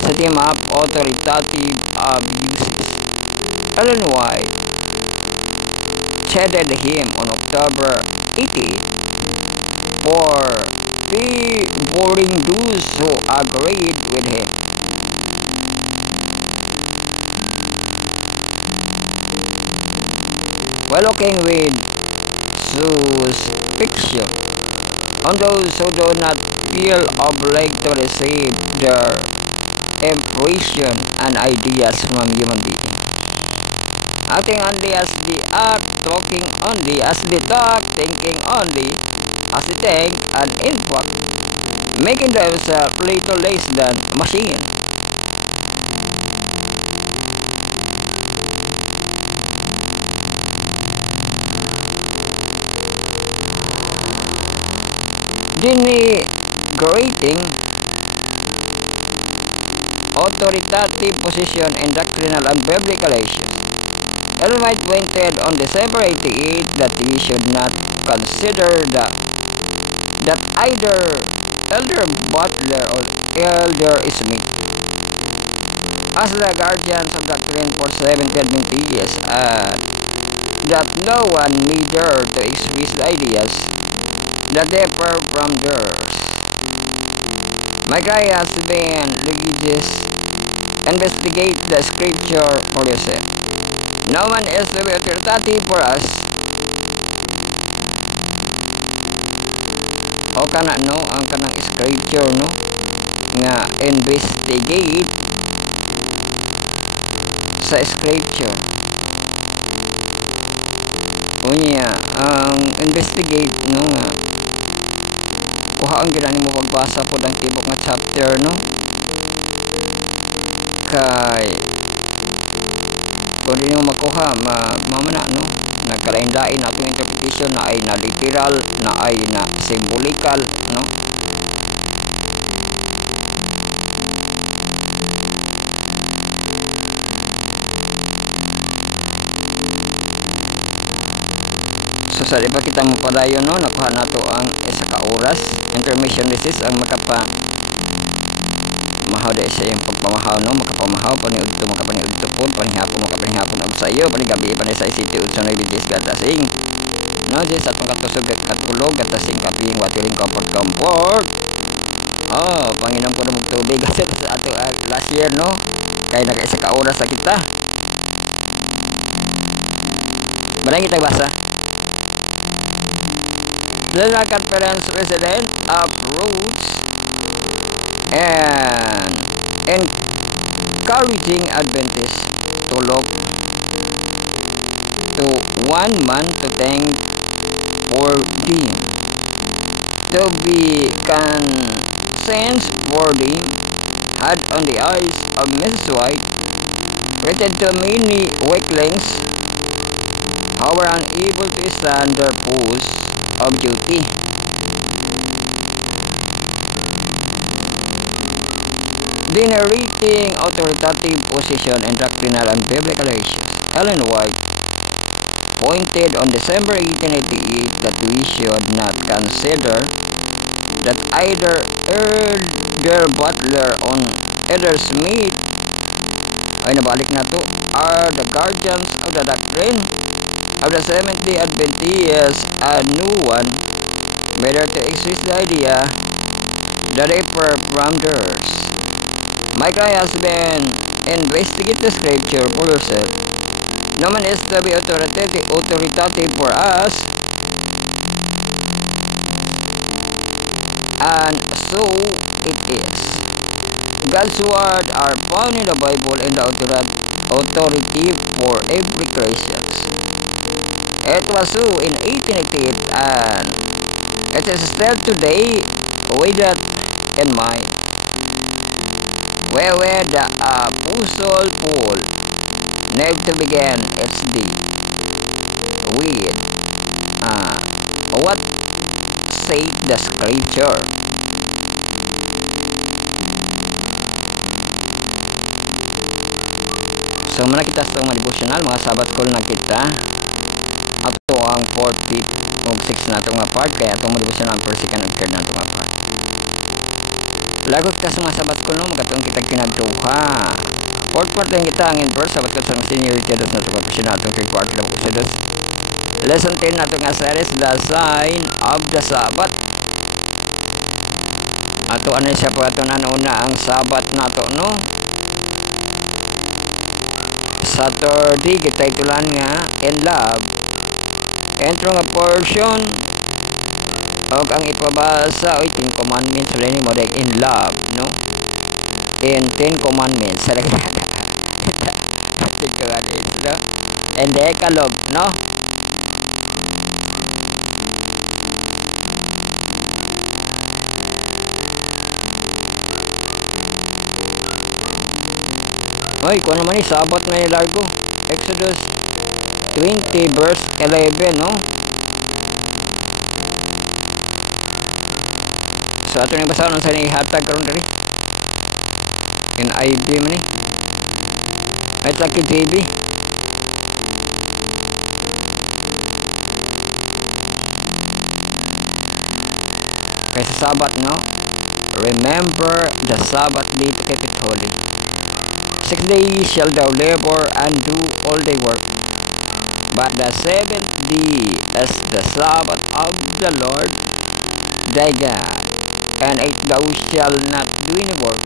setting up authoritative abuses. Ellen White chided him on October 88 for favoring those who agreed with him. While looking with suspicion on those who do not feel obliged to receive their impression and ideas from human beings. Acting only as they act, talking only as they talk, thinking only as they think, and in fact, making themselves little less than a machine. Denigrating authoritative position in doctrinal and biblical issues. Ellen White pointed on December 88 that he should not consider that either Elder Butler or Elder Smith as the guardians of doctrine for Seventh-day Adventists, that no one need dare to express ideas that differ from theirs. My cry has been, religious, investigate the scripture for yourself. No one is to be authoritative for us. O kana, no, ang kanang scripture, no, nga investigate sa scripture. Unya, ang investigate, no, nga kuhaan ginani mo pagbasa po ng tibok nga chapter, no, kay kung di mo makuha mamana, no, nagkalain-lain atong interpretation na ay na literal, na ay na symbolical, no. So sa iba kita mo padayon, no, nakuha nato ang isa ka oras intermission recess ang makapa mahaw da sa iyang pagpamahaw, no, makapamahaw paniudto makapaniudto po panihapon makapanihapon og sayo panigabi pa ni sa city udso na BGS gatasing, no, just atong katusog at katulog gatasing kaping watiling comfort. Panginom ko na mong tubig kasi sa ato last year, no, kay naka isa ka oras sa kita. Manang kita basa. The conference president approves and encouraging Adventists to look to one man to thank for them, to be conscience for them, had on the eyes of Mrs. White, written to many weaklings who were unable to stand their post of duty. Venerating authoritative position and doctrinal and biblical issues, Ellen White pointed on December 1888 that we should not consider that either Elder Butler or Elder Smith ay nabalik na to are the guardians of the doctrine of the Seventh-day Adventists, a new one, better to express the idea that they differ from theirs. My cry has been, investigate the scripture for yourself. No man is to be authoritative for us, and so it is. God's word are found in the Bible and the authority for every Christian. It was so in 1888 and it is still today with that in mind. Where the Apostle Paul need to begin its day with what say the scripture. So muna kita sa mga devotional, mga sabat call na kita ato ang 4th, 5th ug 6th na itong mga part, kaya itong mga devotional ang 1st, 2nd ug 3rd na itong mga part. Lagot ka sa mga sabat call no, magatong kita kinagduha 4th part lang kita ang in-verse sabat ko sa seniority dos na itong kapasyon na itong 3rd part na kapasyon. Lesson 10 na itong series, the sign of the Sabbath. Ato ano siya po ato na una ang Sabbath na ito no. Saturday kita itulan nga in love entro nga portion og ang ipabasa oy 10 commandments rin mo dek in love no, in 10 commandments sa no? And Decalogue no. Oy, kung naman ni Sabbath na ilargo. Exodus 20 verse 11, no? So, ato na basahan sa ihatag karon diri. NIV man eh. At sa KJV. Kaya sa Sabbath, no? Remember the Sabbath day to keep it holy. 6 days shall thou labor and do all thy work, but the 7th day is the Sabbath of the Lord thy God, and it thou shalt not do any work,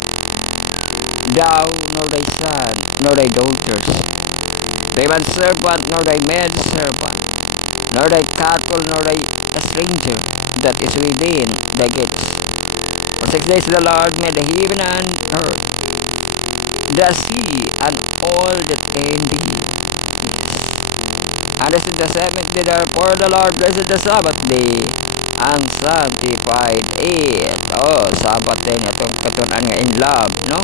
thou nor thy son nor thy daughters, thy manservant nor thy maidservant, nor thy cattle nor thy stranger that is within thy gates. For 6 days the Lord made the heaven and earth, the sea and all that in thee is. And this is the 7th day, therefore the Lord blessed the Sabbath day and sanctified it. Oh, Sabbath day na itong katunan nga in love, no?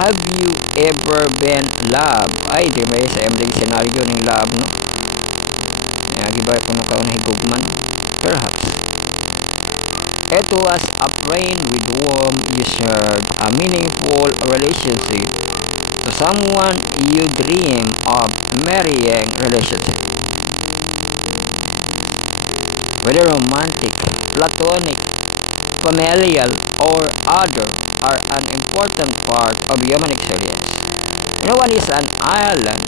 Have you ever been love? Ay, di may sa MD scenario ng love, no? Giba ko nung kaunay higugman. Perhaps. It was a friend with whom you shared a meaningful relationship, to someone you dream of marrying relationship. Whether romantic, platonic, familial, or other are an important part of human experience. No one is an island.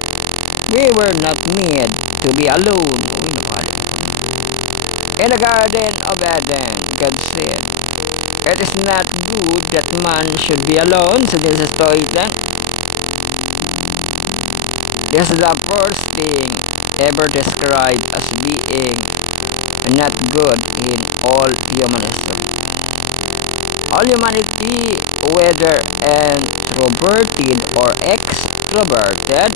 We were not made to be alone. In the Garden of Eden, God said, it is not good that man should be alone. So this is to is the first thing ever described as being not good in all human history. All humanity, whether introverted or extroverted,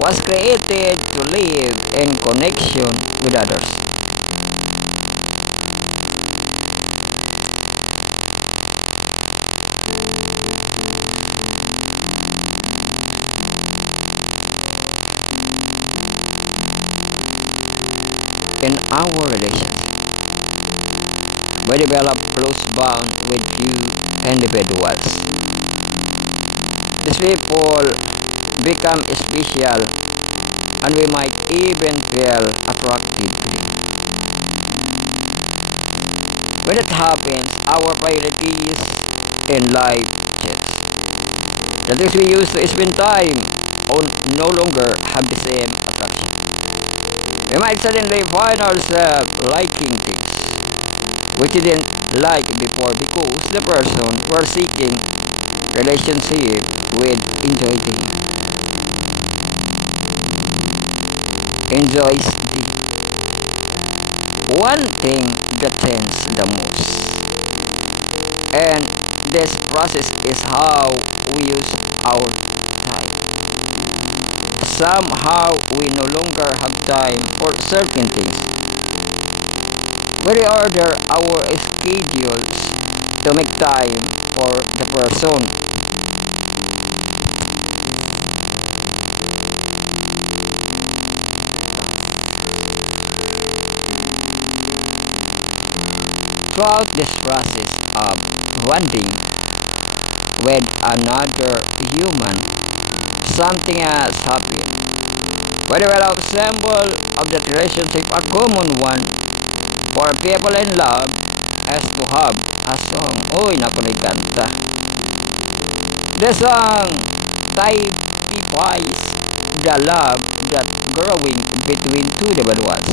was created to live in connection with others. In our relations, we develop close bond with few individuals. These people become special, and we might even feel attracted to them. When it happens, our priorities in life shifts. The things we used to spend time on no longer have the same attraction. We might suddenly find ourselves liking things we didn't like before because the person we're seeking relationship with enjoys the one thing that tends the most. And this process is how we use our time. Somehow we no longer have time for certain things. We reorder our schedules to make time for the person. Throughout this process of bonding with another human, something has happened. We develop symbol of that relationship, a common one for people in love as to have a song. Uy, naku ni kanta. The song typifies the love that growing between two individuals.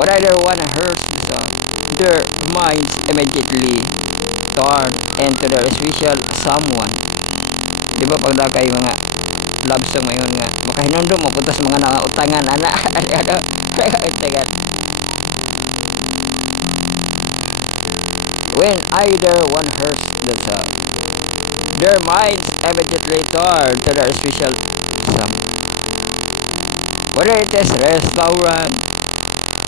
When either one hears the song, their minds immediately turn into the special someone. Di ba pag kay mga love song mayon nga makahinundom mo punta sa mga nautangan ana ano utangan. When either one hears the song, their minds immediately turn to the special someone. Whether it is restaurant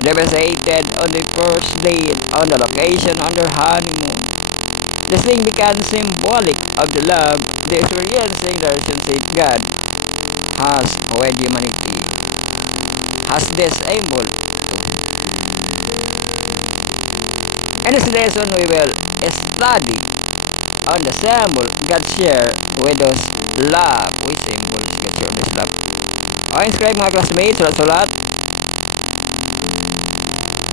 devastated on the first date, on the location, on their honeymoon. This thing becomes symbolic of the love, the experiencing the relationship God has with humanity. Has this symbol too. In this lesson, we will study on the symbol God share with us love. With symbols God share with us love. Okay, inscribe mga classmates, sulat-sulat.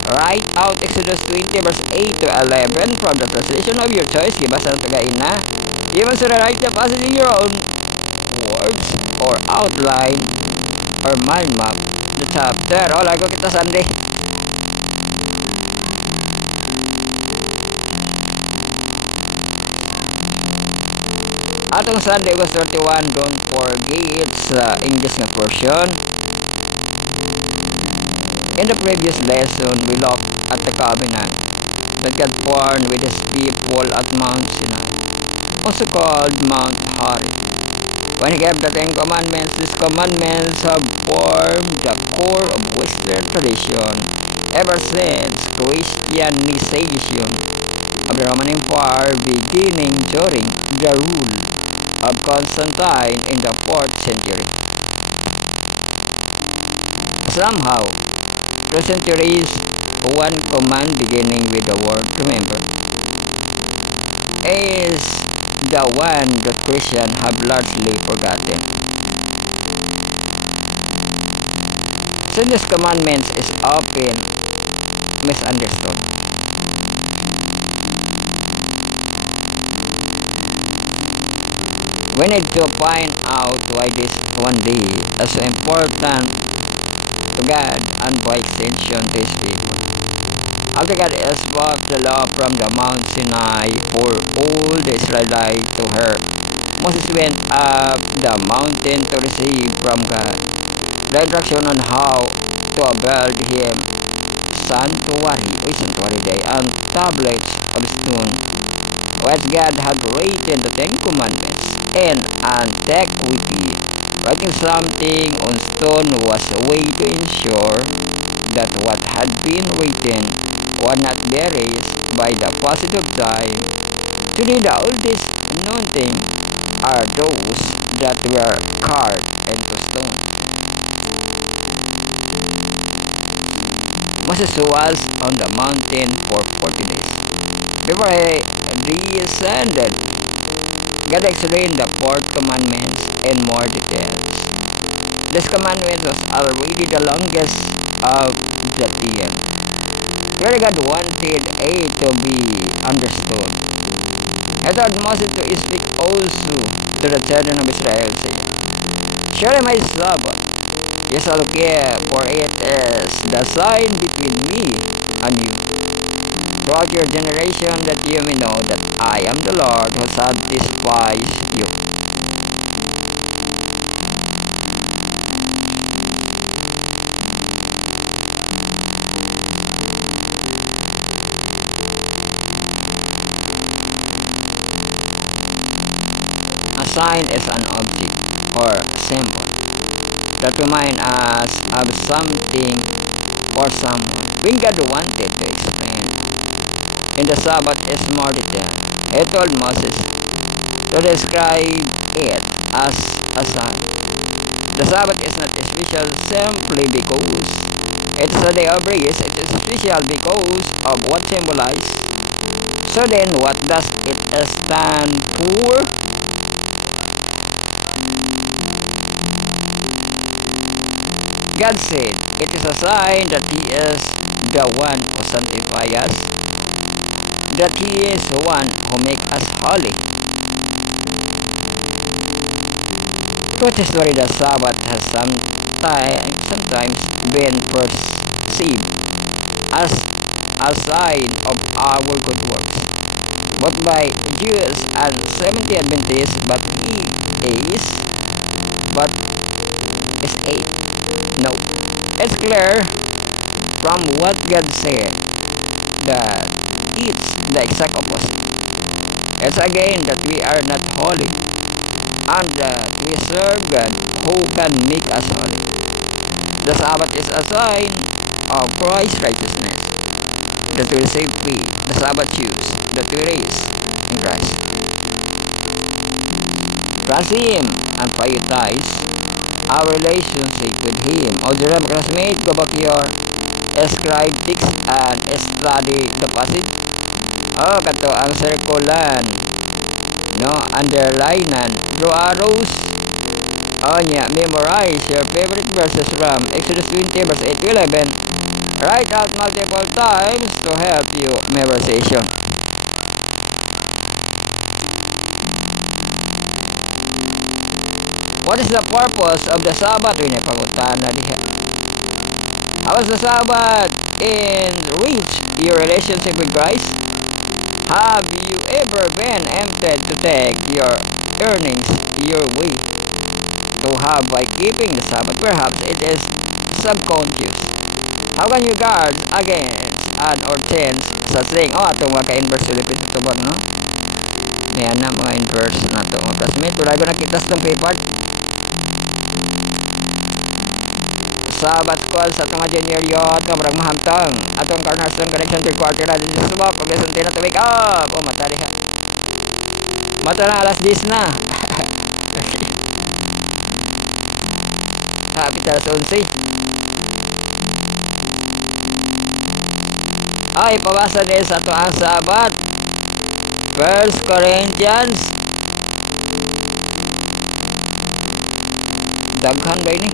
Write out Exodus 20 verse 8 to 11 from the translation of your choice. Gibasa ng tagain na. You must write the passage in your own words or outline or mind map the chapter. O, lago kita Sunday. Atong Sunday was 31. Don't forget sa English nga portion. In the previous lesson, we looked at the covenant that God formed with His people at Mount Sinai, also called Mount Horeb. When He gave the Ten Commandments, these commandments have formed the core of Western tradition ever since Christianization of the Roman Empire beginning during the rule of Constantine in the 4th century. Somehow, 2 centuries, one command beginning with the word remember is the one that Christians have largely forgotten. Since this commandment is often misunderstood. We need to find out why this one day is so important to God and by extension to His people. After God spoke the law from the Mount Sinai for all the Israelites to hear, Moses went up the mountain to receive from God the instruction on how to build him sanctuary day and tablets of stone, which God had written the Ten Commandments in antiquity. Writing something on stone was a way to ensure that what had been written would not be erased by the passage of time. Today, the oldest known things are those that were carved into stone. Moses was on the mountain for 40 days. Before he descended, God explained the fourth commandments in more details. This commandment was already the longest of the 10. Clearly God wanted it to be understood. He told Moses to speak also to the children of Israel, saying, "Surely my Sabbath, you shall care, for it is the sign between me and you, throughout your generation, that you may know that I am the Lord who sanctifies you." A sign is an object or symbol that remind us of something or someone. When God wanted to explain in the Sabbath is more detailed, he told Moses to describe it as a sign. The Sabbath is not special simply because it is a day of rest. It is special because of what symbolizes. So then, what does it stand for? God said, "It is a sign that He is the one who sanctifies us, that He is the one who makes us holy." Throughout history, the Sabbath has sometimes been perceived as a sign of our good works, both by Jews and Seventh-day Adventists, but is it? No. It's clear from what God said that it's the exact opposite. It's again that we are not holy and that we serve God who can make us holy. The Sabbath is a sign of Christ's righteousness that we receive free. The Sabbath shows that we raise in Christ. Trust Him and prioritize our relationship with Him. O dear classmate, go back your scribe text and study the passage. O, kato ang circulan, no, underlinean, draw arrows. O nya, memorize your favorite verses from Exodus 20 verse 8 to 11. Write out multiple times to help you memorization. What is the purpose of the Sabbath? Rin pangutan na diha. How is the Sabbath enrich your relationship with Christ? Have you ever been tempted to take your earnings your way to have by keeping the Sabbath? Perhaps it is subconscious. How can you guard against an or tense such thing? Oh, ato mga ka-inverse Philippines ito ba, no? May na mga inverse na ito mga classmate. Wala ko nakita sa itong paper. Sahabat ko sa itong junior yacht nga marag mahamtang atong Carnarson Connection 3 quarter na din sa subak kung lesson 10 na to wake up. Oh, mata diha. Mata na alas 10 na. Happy alas 11. Ay, pabasa din sa ito ang Sabat. 1 Corinthians. Daghan ba ini?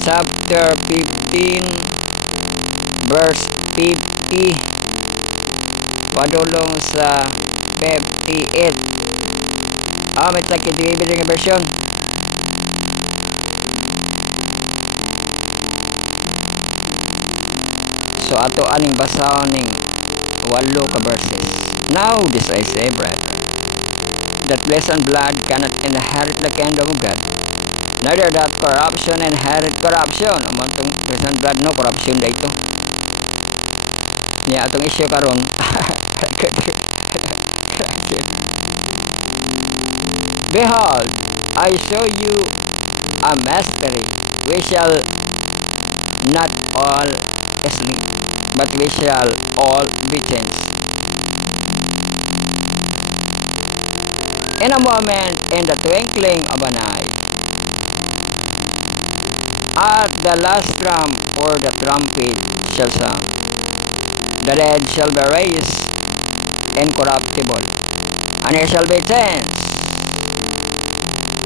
Chapter 15 verse 50 padulong sa 58. May sakit nga version. So ato aning basahon ning 8 ka verses. Now this I say, brethren, that flesh and blood cannot inherit the kingdom of God, neither that corruption inherit corruption. Among itong flesh and blood, no, corruption na ito. Niya itong issue karon. Behold, I show you a mystery. We shall not all sleep, but we shall all be changed. In a moment, in the twinkling of an eye, at the last trump, or the trumpet shall sound, the dead shall be raised incorruptible, and it shall be changed.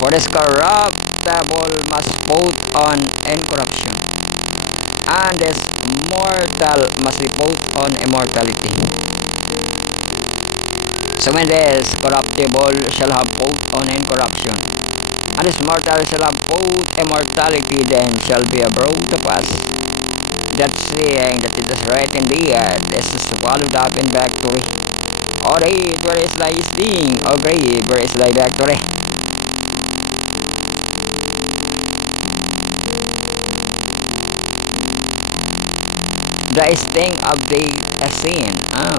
For this corruptible must put on incorruption, and this mortal must be put on immortality. So when this corruptible shall have put on incorruption, and this mortal shall have put immortality, then shall be brought to pass that saying that it is written there, this is swallowed up in victory. O death, where is thy sting? O grave, where is thy victory? The sting of death is sin.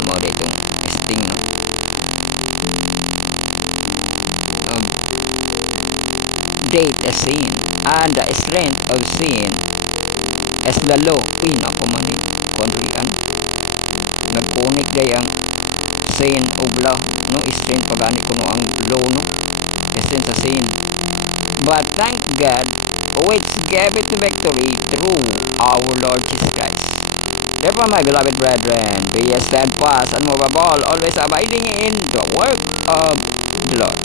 Mo ditong sting, no? Death is sin, and the strength of sin is the law. Uy, ako man ni konrian. Nagkunik day ang sin of law, no? Strength pagani ko no ang law, no? Sin sa sin. But thank God, which gave it victory through our Lord Jesus Christ. Therefore, my beloved brethren, be ye steadfast and movable, always abiding in the work of the Lord.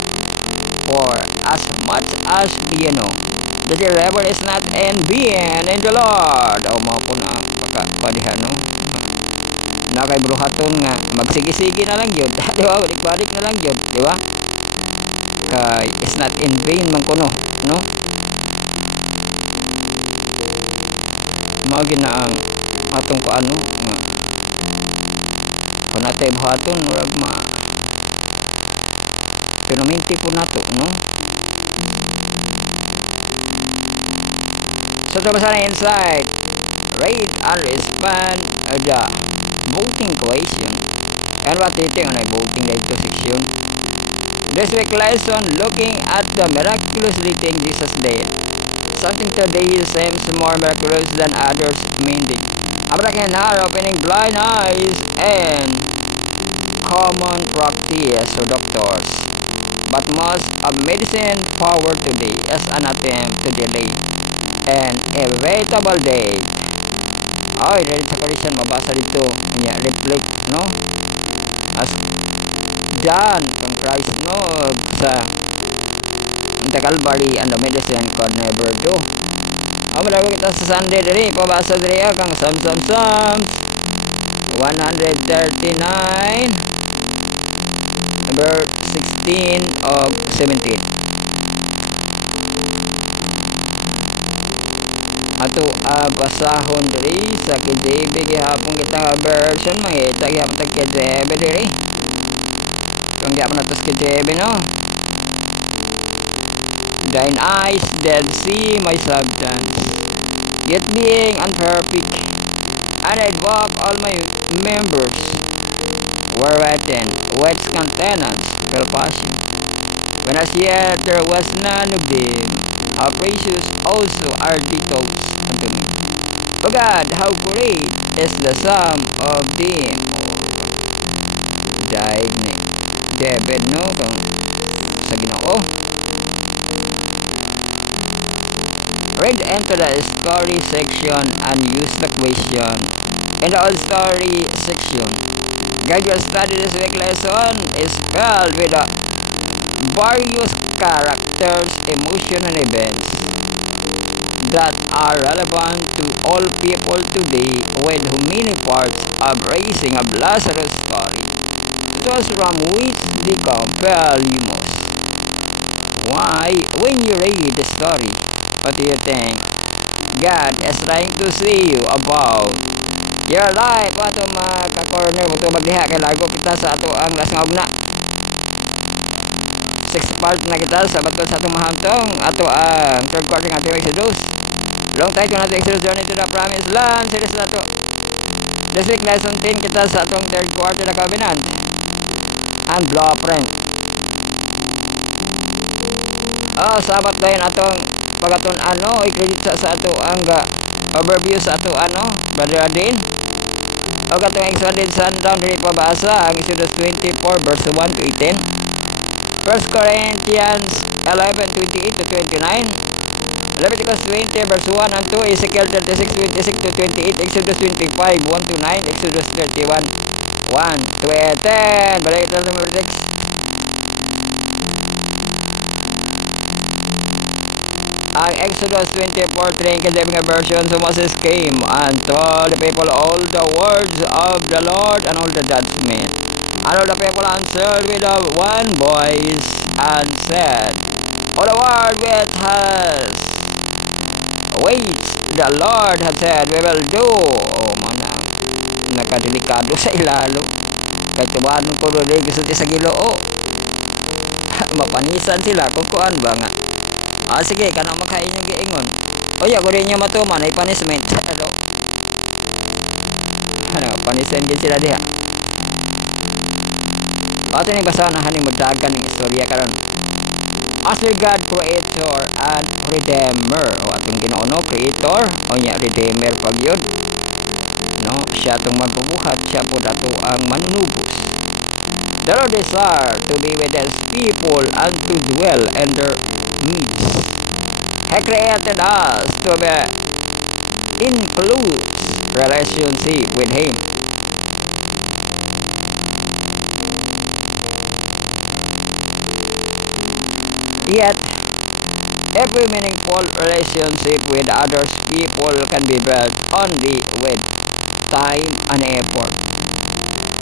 For as much as ye know that your labor is not in vain in the Lord. O mga po na pagkapadihan, no? Na kay bruhaton nga, magsigi-sigi na lang yun. Di ba? Balik-balik na lang yun. Di ba? Kay is not in vain man ko, no? Mga ginaang atong ko ano nga panatay buhaton murag ma pinaminti po nato, no? So to basa na insight, read and respond the voting question. And what do you think on a voting dito section? This week lesson looking at the miraculous thing Jesus did. Something today seems more miraculous than others, meaning Abraham opening blind eyes and common practice for doctors. But most of medicine power today is an attempt to delay an inevitable death. Ay, ready sa Christian, mabasa dito. Kanya, reflect, no? As John, kang Christ, no? Sa the Calvary and the medicine could never do. Malago kita sa Sunday diri, pabasa diri kang Psalms 139 verse 16 of 17. Ato basahon diri sa KJV gihapon kita nga version mangita gihapon tag KJV diri. Kung gihapon nato sa KJV, no? Thine eyes did see my substance, yet being unperfect, and I'd walk all my members were written, which countenance fell passion. When as yet there was none of them, how precious also are the thoughts unto me. O God, how great is the sum of them. Daig ni David, no? Kung sa Ginoo. Read into the story section and use the question in the old story section. Guide your study this week lesson is filled with various characters, emotions, and events that are relevant to all people today, with many parts of raising of Lazarus' story, those from which become famous. Why, when you read the story, what do you think? God is trying to say you about Your life ato maka-corner mo to magdiha kay lago kita sa ato ang last nga ugna. 6th part na kita sa bato sa atong mahantong ato ang 3rd quarter ng ating Exodus. Long title nato Exodus Journey to the Promised Land series na to. This week lesson 10 kita sa atong 3rd quarter na covenant and blueprint. Sabat dayon atong pagaton i-credit sa ato ang overview sa ato Brother Adin. O katong extended sundown dili pabasa ang Exodus 24 verse 1 to 18. 1 Corinthians 11:28 to 29. Leviticus 20 verse 1 and 2. Ezekiel 36:26 to 28. Exodus 25 1 to 9. Exodus 31 1 to 18. Balik tayo sa mga text. Ang Exodus 24:3 kasi mga version. So Moses came and told the people all the words of the Lord and all the judgment. And all the people answered with one voice and said, all the word which the Lord has said we will do. Nakadelikado sa ilalo. Kahit tumanon ko rin gusto sa Ginoo. Mapanisan sila kung kuan ba nga. Sige, kanang makain yung giingon. Oya, ko rin yung matuman, ay punishment. Punishment din sila diha. Ato ni basahan ang hanimudagan ng istorya karon. As the God creator and redeemer. O atong Ginoo creator, o nya redeemer pag yun. No, siya atong magbubuhat, siya po dato ang manunubos. The Lord desire to be with His people and to dwell in their midst. He created us to be in close relationship with Him. Yet, every meaningful relationship with others people can be built only with time and effort.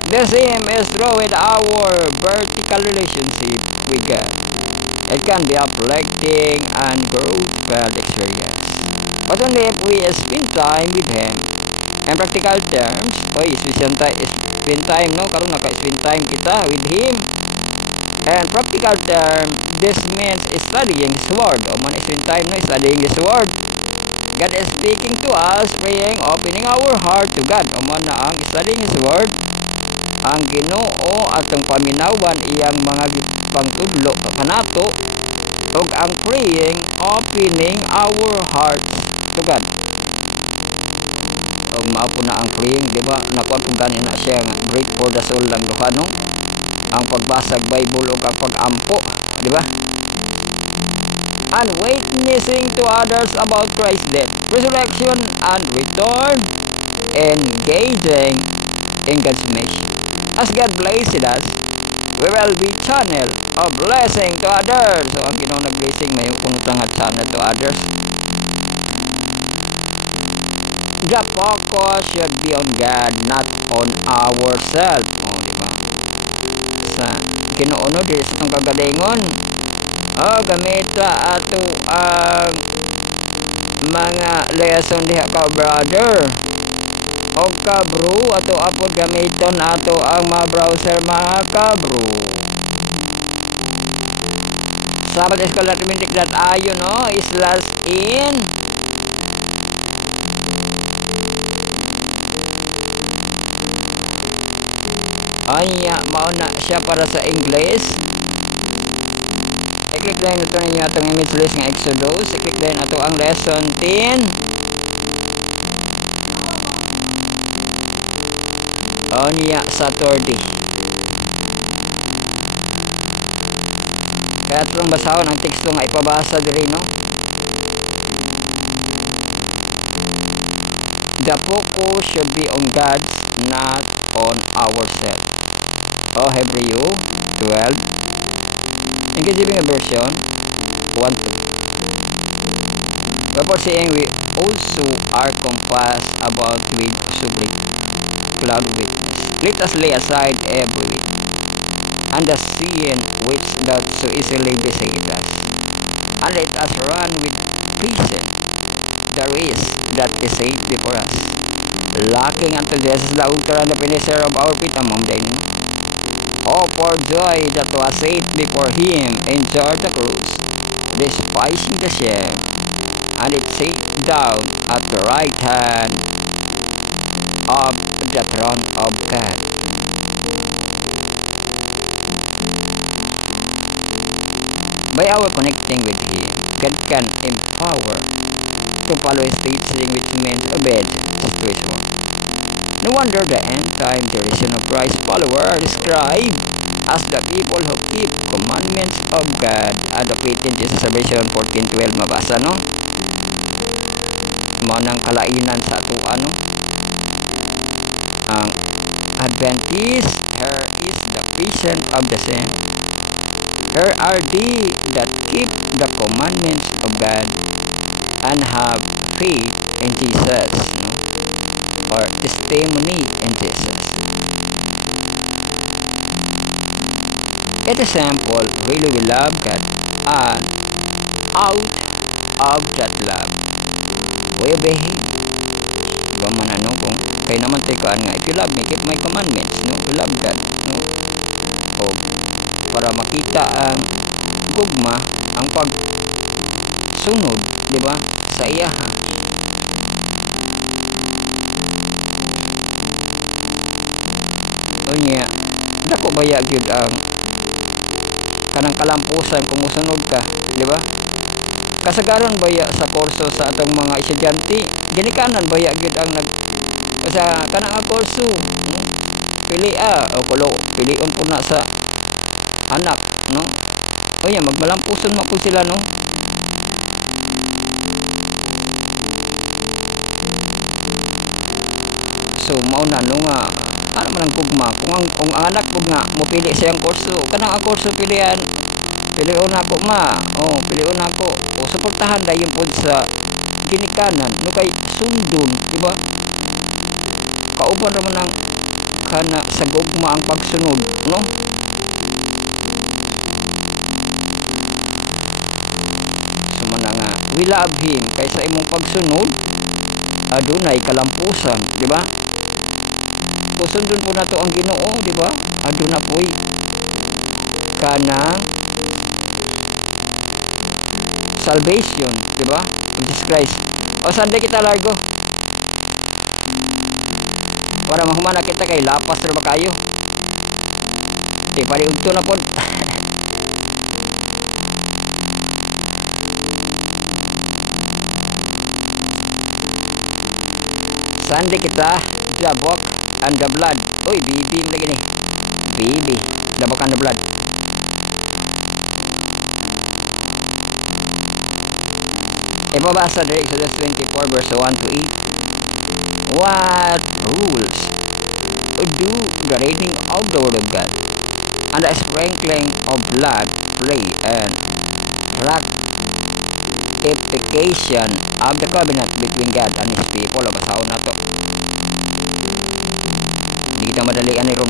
The same is true with our vertical relationship with God. It can be uplifting and growth-filled experience. But only if we spend time with Him. In practical terms, spend time, no? Karon naka-spend time kita with Him. And practical term, this means studying His Word. O man spend time, no? Studying His Word. God is speaking to us, praying, opening our heart to God. O man na ang studying His Word. Ang Ginoo atong paminawan iyang mga pangtudlo kanato ug ang praying opening our hearts to God. Og mao po na ang praying, di ba? Nakuha po ganin na siya break for the soul lang duha, no? Ang pagbasag Bible ug ang pag-ampo, di ba? And witnessing to others about Christ's death, resurrection and return, engaging in God's mission. As God blessed us, we will be channel of blessing to others. So ang Ginoo nag-blessing may kunot lang at channel to others. The focus should be on God, not on ourselves. Di ba? Sa Ginoo no dili sa tong kagalingon. Gamita ato ang mga lesson diha ka brother. O kabro ato apod gamiton ato ang mga browser mga kabro. Sabat escolar.ayo no /in anya mao na siya para sa English. I-click din ito ninyo atong image list ng Exodus. I-click din ato ang lesson 10. Niya Saturday. Kaya itong basahon ang teksto nga ipabasa diri, no? The focus should be on God's, not on ourselves. Hebrew 12. In Giving version 1:2. Wherefore saying we also are compassed about with suffering cloud witness. Let us lay aside every weight and the sin which doth so easily beset us, and let us run with patience the race that is set before us, looking unto Jesus, the author and the finisher of our faith, among them. Oh, for joy that was set before him, endured the cross, despising the shame, and it sat down at the right hand of the throne of God. By our connecting with him, God can empower to follow his teaching, which means obedience to his word. No wonder the end-time generation of Christ's followers are described as the people who keep commandments of God and the faith in Jesus. Revelation 14:12 mabasa, no? Manang kalainan sa ato, ano? Ang Adventist, here is the patient of the saint. Here are they that keep the commandments of God and have faith in Jesus, no? Or testimony in Jesus. It is simple, really we love God, and out of that love, we obey Him. Diba man, ano, kung kayo naman tayo nga, if you love me, keep my commandments, no? We love God, no? O, para makita ang gugma, ang pagsunod, di ba, sa iya, ha? O niya, dako baya gyud ang kanang kalampusan kung musunod ka, di ba? Kasagaran baya sa kurso sa atong mga estudyante, ginikanan baya gyud ang nag sa kanang nga kurso, no? Pili o kulo, pilion po na sa anak, no? O yan, magmalampuson mo po sila, no? So mauna no nga, ano man ang gugma, kung ang anak po nga mopili siyang kurso, kanang ang kurso pilihan, pilion ako ma, pilion ako, o suportahan dayon po sa ginikanan, no, kay sundon, di ba? Kauban naman ang kana sa gugma ang pagsunod, no? So man nga, we love him kaysa imong pagsunod adunay kalampusan, di ba? Kusundon po nato ang Ginoo, di ba? Aduna po'y kanang salvation, di ba? Jesus Christ. O saan kita largo? Para mahumana kita kay lapas ra ba kayo? Di pariugto na pod. Saan kita? The book and the blood. Uy, bibi mo lagi ni. Bibi. The book and the blood. Ipabasa dari Exodus 24 verse 1 to 8. What rules do the reading of the word of God and the sprinkling of blood play and ratification of the covenant between God and His people? O basahon na to. Hindi kita madalian ni Ron.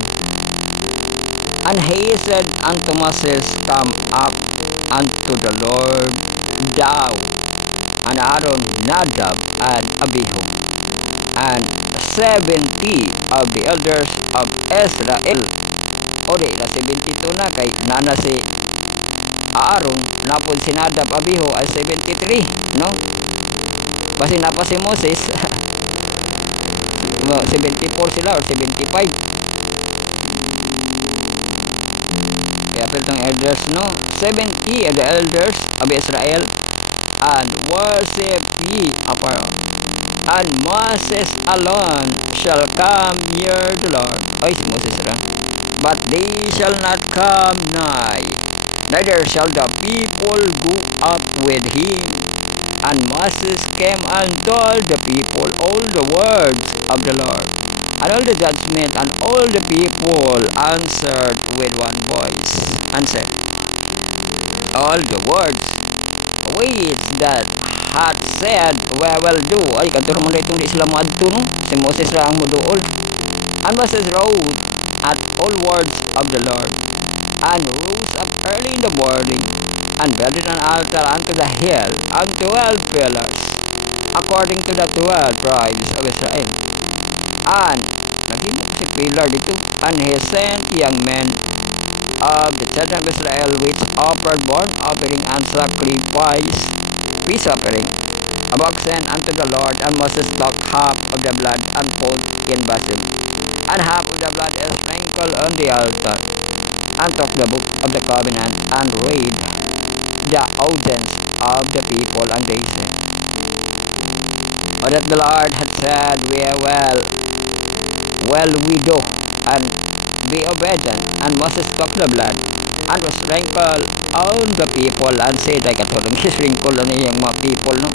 And he said unto Moses, come up unto the Lord, thou and Aaron, Nadab and Abihu, and 70 of the elders of Israel. O di, na 72 na, kay nana si Aaron, napon si Nadab, Abihu ay 73, no? Kasi napa si Moses 74 sila or 75. Kaya pero itong elders, no? 70 of the elders of Israel, and worship ye apart. And Moses alone shall come near the Lord. Ay, si Moses ra. But they shall not come nigh, neither shall the people go up with him. And Moses came and told the people all the words of the Lord, and all the judgment, and all the people answered with one voice, and said, all the words which that had said, we will do. Ay, kanto naman na itong di sila maadto, no? Si Moses ra ang muduol. And Moses wrote at all words of the Lord, and rose up early in the morning, and builded an altar unto the hill, and 12 pillars, according to the 12 tribes of Israel. sent young men of the children of Israel, which offered burnt offering and sacrifice, peace offering, of oxen unto the Lord. And Moses took half of the blood and put in basin, and half of the blood is sprinkled on the altar, and took the book of the covenant, and read the audience of the people. And they said, that the Lord had said, well we do, and be obedient. And Moses took the blood, and was sprinkled on the people, and said, ay katulong sprinkle na yung mga people, no?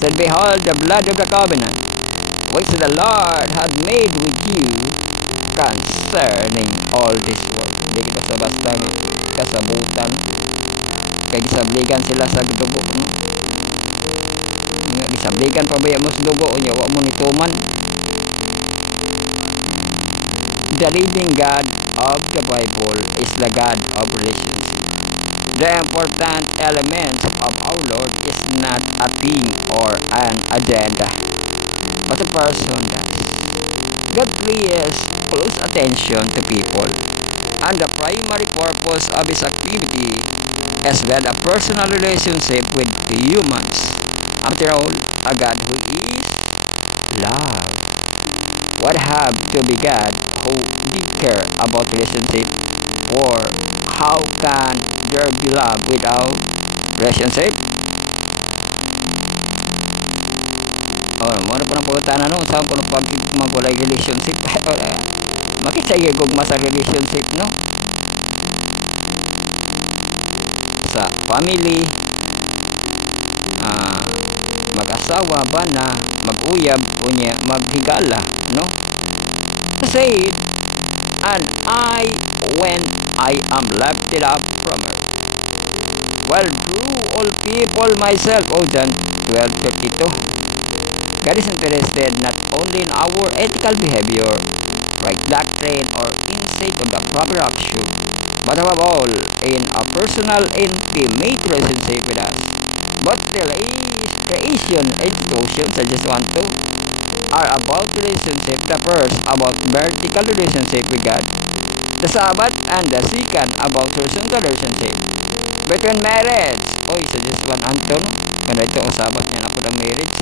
Said, behold, the blood of the covenant, which the Lord had made with you concerning all this work. Hindi kita sa bastang kasabutan, kaya gisabligan sila sa dugo, no? Gisabligan pa ba mo sa dugo, unya wa mo nituman. The leading God of the Bible is the God of relationship. The important element of our Lord is not a thing or an agenda, but a person does. God pays close attention to people, and the primary purpose of his activity is well a personal relationship with humans. After all, a God who is love would have to be God who did care about relationship, or how can there be love without relationship? Muna po ng pagkatana, no? Saan po ng pag-igmang walay relationship? Makisaya gugma sa relationship, no? Sa family, mag-asawa ba na mag-uyab o niya maghigala, no? Said, and I, when I am lifted up from earth, well, drew all people myself. John 12:32. God is interested not only in our ethical behavior, right doctrine, or insight of the proper action, but above all, in a personal, intimate relationship with us. But creation institutions, I just want to, are about relationship. The first about vertical relationship with God, the Sabbath, and the second about horizontal relationship between marriage. Sa just one Anton, kung ito ang Sabbath niya na po ng marriage.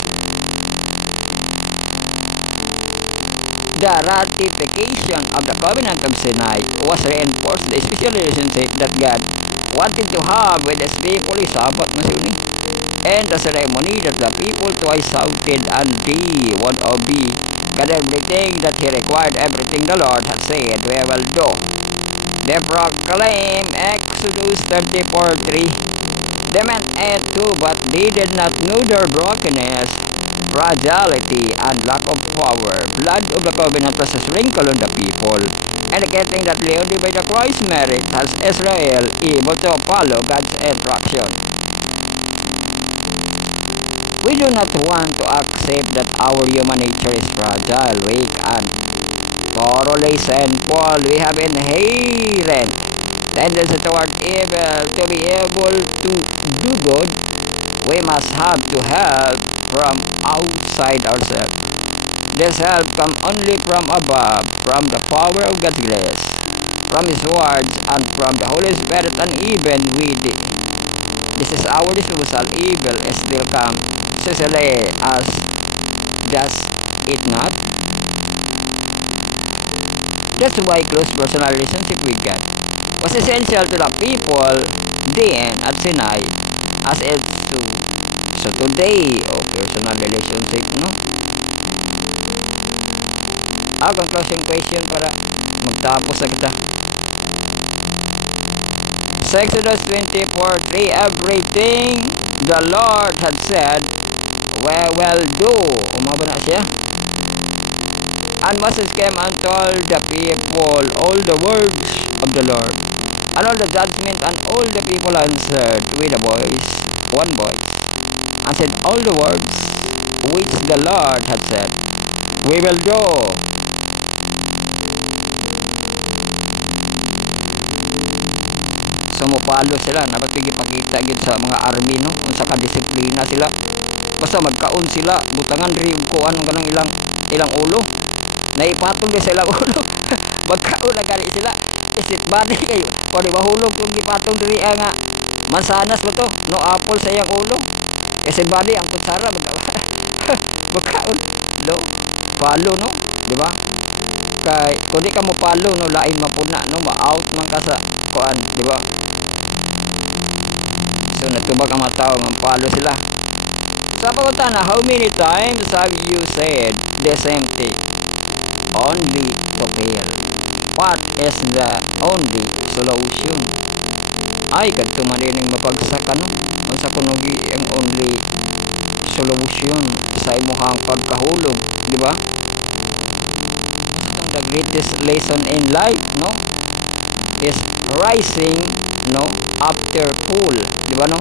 The ratification of the covenant of Sinai was reinforced the special relationship that God wanted to have with his people. Sabbath na siya, and the ceremony that the people twice shouted, and they would obey God everything that he required, everything the Lord had said we will do. They proclaim Exodus 34:3. They meant it too, but they did not know their brokenness, fragility, and lack of power. Blood of the covenant was sprinkled on the people, indicating that only by the Christ's merit has Israel able to follow God's instruction. We do not want to accept that our human nature is fragile, weak, and thoroughly sinful. We have inherent tendency toward evil. To be able to do good, we must have to help from outside ourselves. This help comes only from above, from the power of God's grace, from His words, and from the Holy Spirit. And even with this is our disposal, evil still comes Cecily as does it not? That's why close personal relationship with God was essential to the people then at Sinai, as it's to so today personal relationship, no? Closing question para magtapos na kita. Exodus 24:3, everything the Lord had said we will do. Umaba na siya. And Moses came and told the people all the words of the Lord, and all the judgment, and all the people answered with a voice, one voice, and said, all the words which the Lord had said, we will do. Sumupalo sila, napapigipakita yun sa mga army, no? Kung sa kadisiplina sila. Basta magkaon sila, butangan rin ko anong kanang ilang ulo. Naipatong din sa ilang ulo. magkaon na gani sila isip bani kayo o di mahulog kung gipatong diri nga mansanas ba to no apple sa iyang ulo isip bani ang kutsara magkaon no palo no di ba kay kung di ka mo palo no lain mapuna no ma-out man ka sa kuan di ba so natubag ang mga tao ang palo sila sa pagkutana how many times have you said the same thing only to fail what is the only solution ay kadto man din mapagsak ano unsa kunogi ang only solution sa imong pagkahulog di ba the greatest lesson in life no is rising no after fall di ba no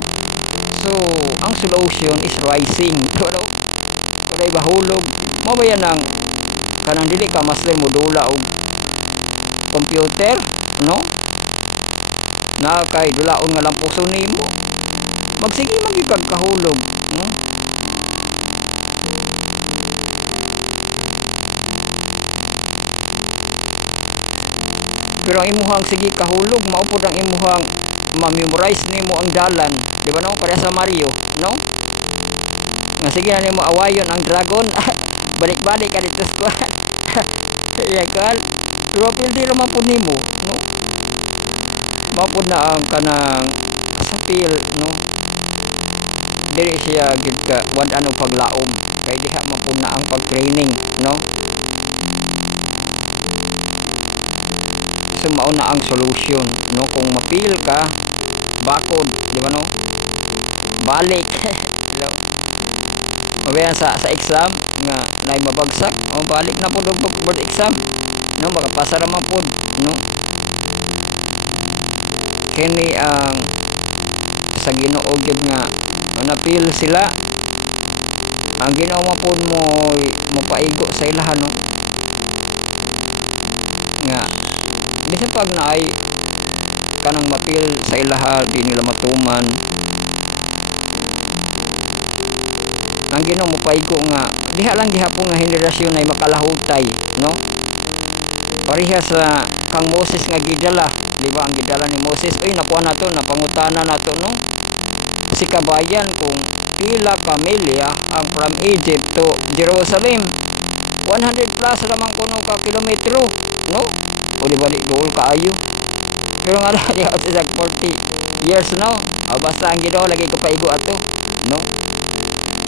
so ang solution is rising di ba no kuday bahulog mo ba yan ang kanang dili ka master modula og computer no na kay dulaon nga lang puso nimo magsige magigag kahulog no pero ang imuhang sige kahulog maupod ang imuhang ma-memorize nimo ang dalan di ba no kaya sa Mario no nga sige na nimo awayon ang dragon balik-balik ka dito sa kuan iya kan pero pildi naman po nimo no mapod na ang kanang sa pil no dili siya gid ka wad ano paglaom kay diha mapod na ang pag-training no so mao na ang solution no kung mapil ka bakod di ba no balik no mabayan sa exam nga nay mabagsak o balik na pud og board exam no makapasa ra man pud no kini ang sa Ginoo gyud nga napil sila ang Ginoo mapud mo paigo sa ilahan no nga bisan pag naay kanang mapil sa ilaha di nila matuman ang Ginoo mo paigo nga diha lang gihapon nga henerasyon ay makalahutay no pareha sa kang Moses nga gidala di ba ang gidala ni Moses oy nakuha nato napangutana nato no si kabayan kung pila kamilya ang from Egypt to Jerusalem 100 plus ramang kuno ka kilometro no o di ba di dool kaayo pero nga di ako sa 40 years no o basta ang Ginoo lagi ko paigo ato no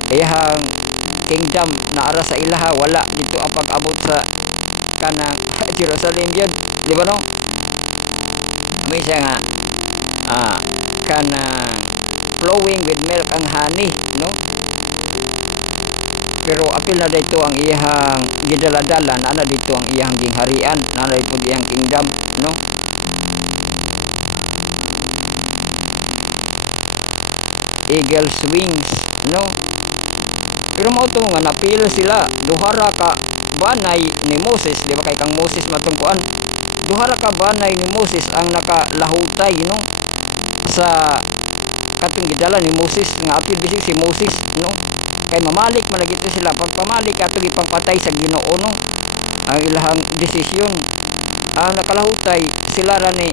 iyang kingdom na ara sa ilaha wala dito apag abot sa kanang Jerusalem yun di ba no may siya nga kanang flowing with milk and honey no pero apil na dito ang iyang gidala-dala na dito ang iyang gingharian na dito iyang kingdom no eagle's wings no pero mo to nga napil sila duhara ka banay ni Moses di ba kay kang Moses matungkuan duhara ka banay ni Moses ang nakalahutay no sa katong gidala ni Moses nga apil bisig si Moses no kay mamalik malagito sila pag pamalik ato ipangpatay sa Ginoo no ang ilahang desisyon ang nakalahutay sila ra ni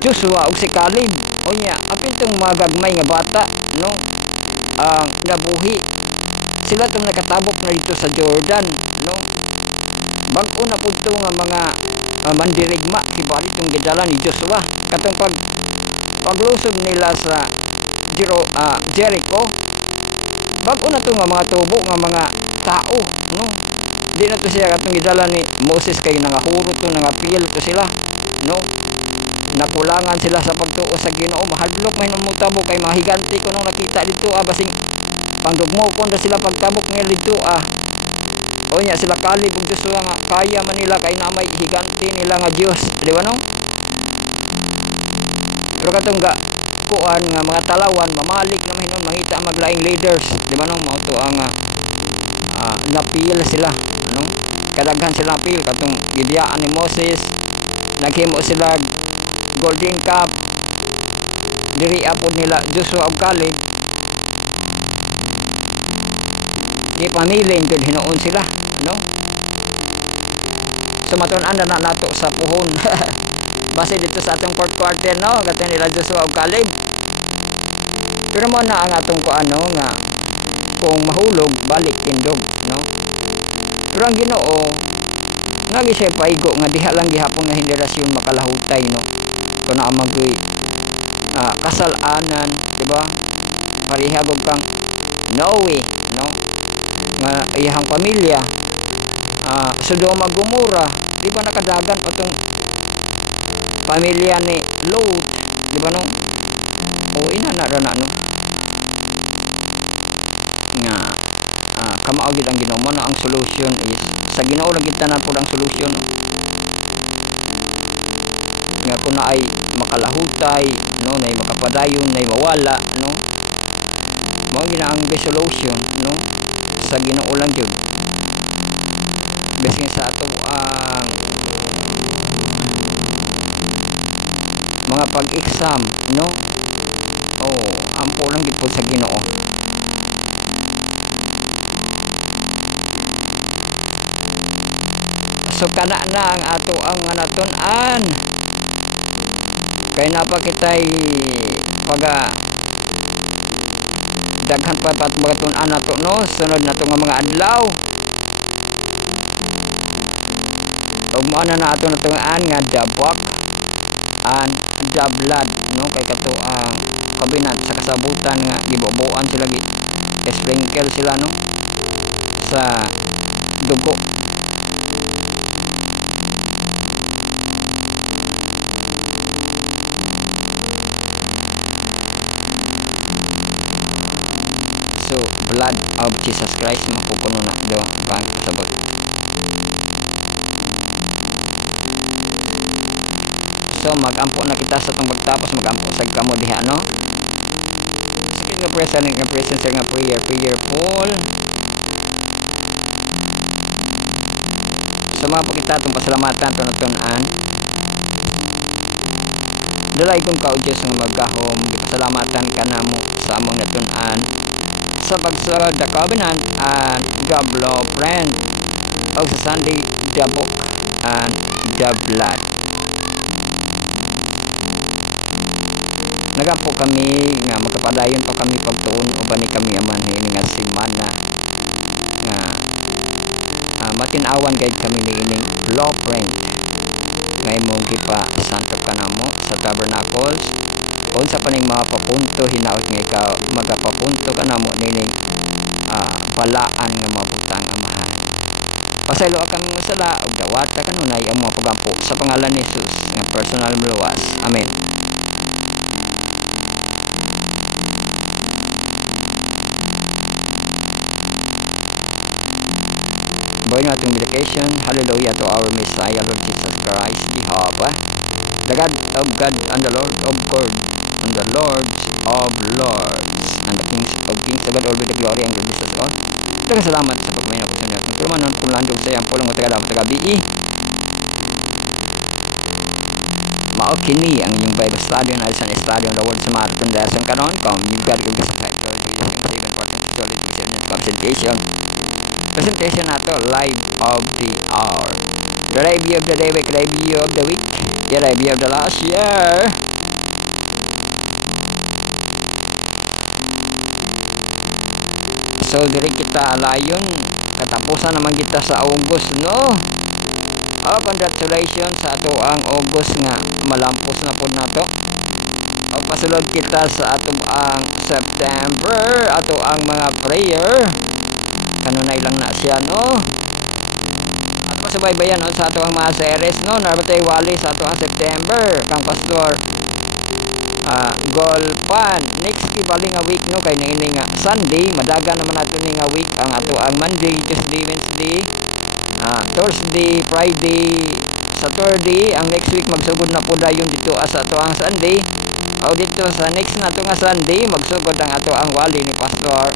Joshua ug si Caleb unya apil tong magagmay nga bata no ang nabuhi sila tong nakatabok na dito sa Jordan no bag-o na pud to nga mga mandirigma kibali tong gidala ni Joshua katong paglusod nila sa Jericho bag-o na to nga mga tubo nga mga tao no di na to siya katong gidala ni Moses kay nangahuro to nangapil to sila no nakulangan sila sa pagtuo sa Ginoo mahadlok may namutabok kay mga higanti ko nung nakita dito basing pangdugmo ko na sila pagtabok nila dito o nya sila Caleb ug Joshua nga kaya man nila kay na may higanti nila nga Dios di ba no pero katong kuan nga mga talawan mamalik na mahinon mangita maglaing leaders di ba no mao to ang napil sila no kadaghan sila napil katong gibiyaan ni Moses naghimo sila golden cup diri apod nila Joshua ug Caleb gipamilin jud hinoon sila no so matud tun-an na nato sa puhon. Base dito sa atong fourth quarter, no, katong nila Joshua ug Caleb. Pero mo na ang atong kuano nga kung mahulog balik tindog, no. Pero ang Ginoo nga siya paigo nga diha lang gihapon nga henerasyon makalahutay, no. Kuno ang kasalanan, di ba? Parihagog kang Noe, no, nga iyang pamilya, Sodoma Gomora, di ba nakadagan pa tong pamilya ni Lot, di ba, no? O ina na no nga kamaugid ang Ginoo mo na ang solution is sa Ginoo lang kita na po ang solution, no? Nga kung na ay makalahutay, no, na makapadayon, na mawala, no, mo gina ang resolution, no, sa Ginoo lang gyud. Basing sa ato ang mga pag-exam, no, ampo lang gid po sa Ginoo. So kana na ang ato ang natun-an kay napa kitay daghan pa mga tun-an nato, no, sunod nato nga mga adlaw. Ug mo na ato natun-an nga the book and the blood, no, kay kato ang kabinat sa kasabutan nga giboboan sila, sprinkle sila, no, sa dugo. So blood of Jesus Christ mapupuno na do bang sabot. So magampo na kita sa tong pagtapos, magampo sa kamo diha, no. Sige nga presence nga prayer Paul. So mga pakita itong pasalamatan ito natun-an. Dalay kong kao Diyos nga magahom, pasalamatan ka na mo sa among natun-an sa pagsod the covenant and the blueprint o sa Sunday the book and the blood. Nagampo kami nga magkapadayon pa kami pagtuon uban ni kami aman hini nga semana nga matinawan gayud kami niining blueprint nga imong gipa santo kanamo sa tabernacles unsa pa ning mga papunto hinaot nga ikaw magapapunto kanamo nining balaan nga mabutang amahan. Pasaylo kami masala ug dawata kanunay ang mga pagampo sa pangalan ni Jesus nga personal luwas. Amen. Boy nating medication. Hallelujah to our Messiah, Lord Jesus Christ, Jehovah, the God of God and the Lord of God and the Lords of Lords and the Kings of Kings, the God all with the glory and the Jesus all. Salamat sa pagmainaw ko sa inyo. Magturuman ng tumulandog sa iyang pulang matagadaw matagabi. Maokini ang inyong Bible study na isang study on the word sa marathon lesson kanon. Kung you've got to go sa factor, presentation nato live of the hour, the review of the day week, review of the week, the review of the last year. So diri kita alayon katapusan naman kita sa August, no. Congratulations sa ato ang August nga malampos na pod nato. Pasulod kita sa ato ang September, ato ang mga prayer kanunay lang na siya, no. At masubaybayan no, sa ato ang mga series, no, nabatay wali sa ato ang September kang pastor Golpan next kibaling nga week, no, kay niini nga Sunday madaga naman nato ni nga week ang ato ang Monday, Tuesday, Wednesday, Thursday, Friday, Saturday. Ang next week magsugod na po dayon dito sa ato ang Sunday o dito sa next na ato nga Sunday magsugod ang ato ang wali ni Pastor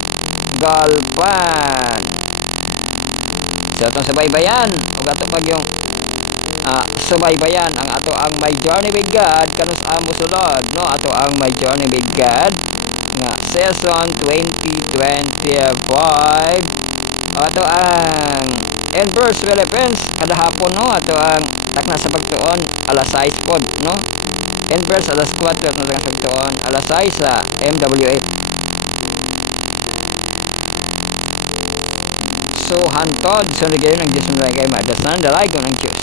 Golpan. So atong subaybayan ug ato pag yung subaybayan ang ato ang My Journey with God kanus amo sulod, no, ato ang My Journey with God nga season 2025 ato ang Empress Philippines kada hapon no, ato ang takna sa pagtuon alas 6 pod no. Empress alas 4 at takna sa pagtuon alas 6 sa MW8. So hantod sa so, ang Diyos na kay madasan dalay ko ng Diyos.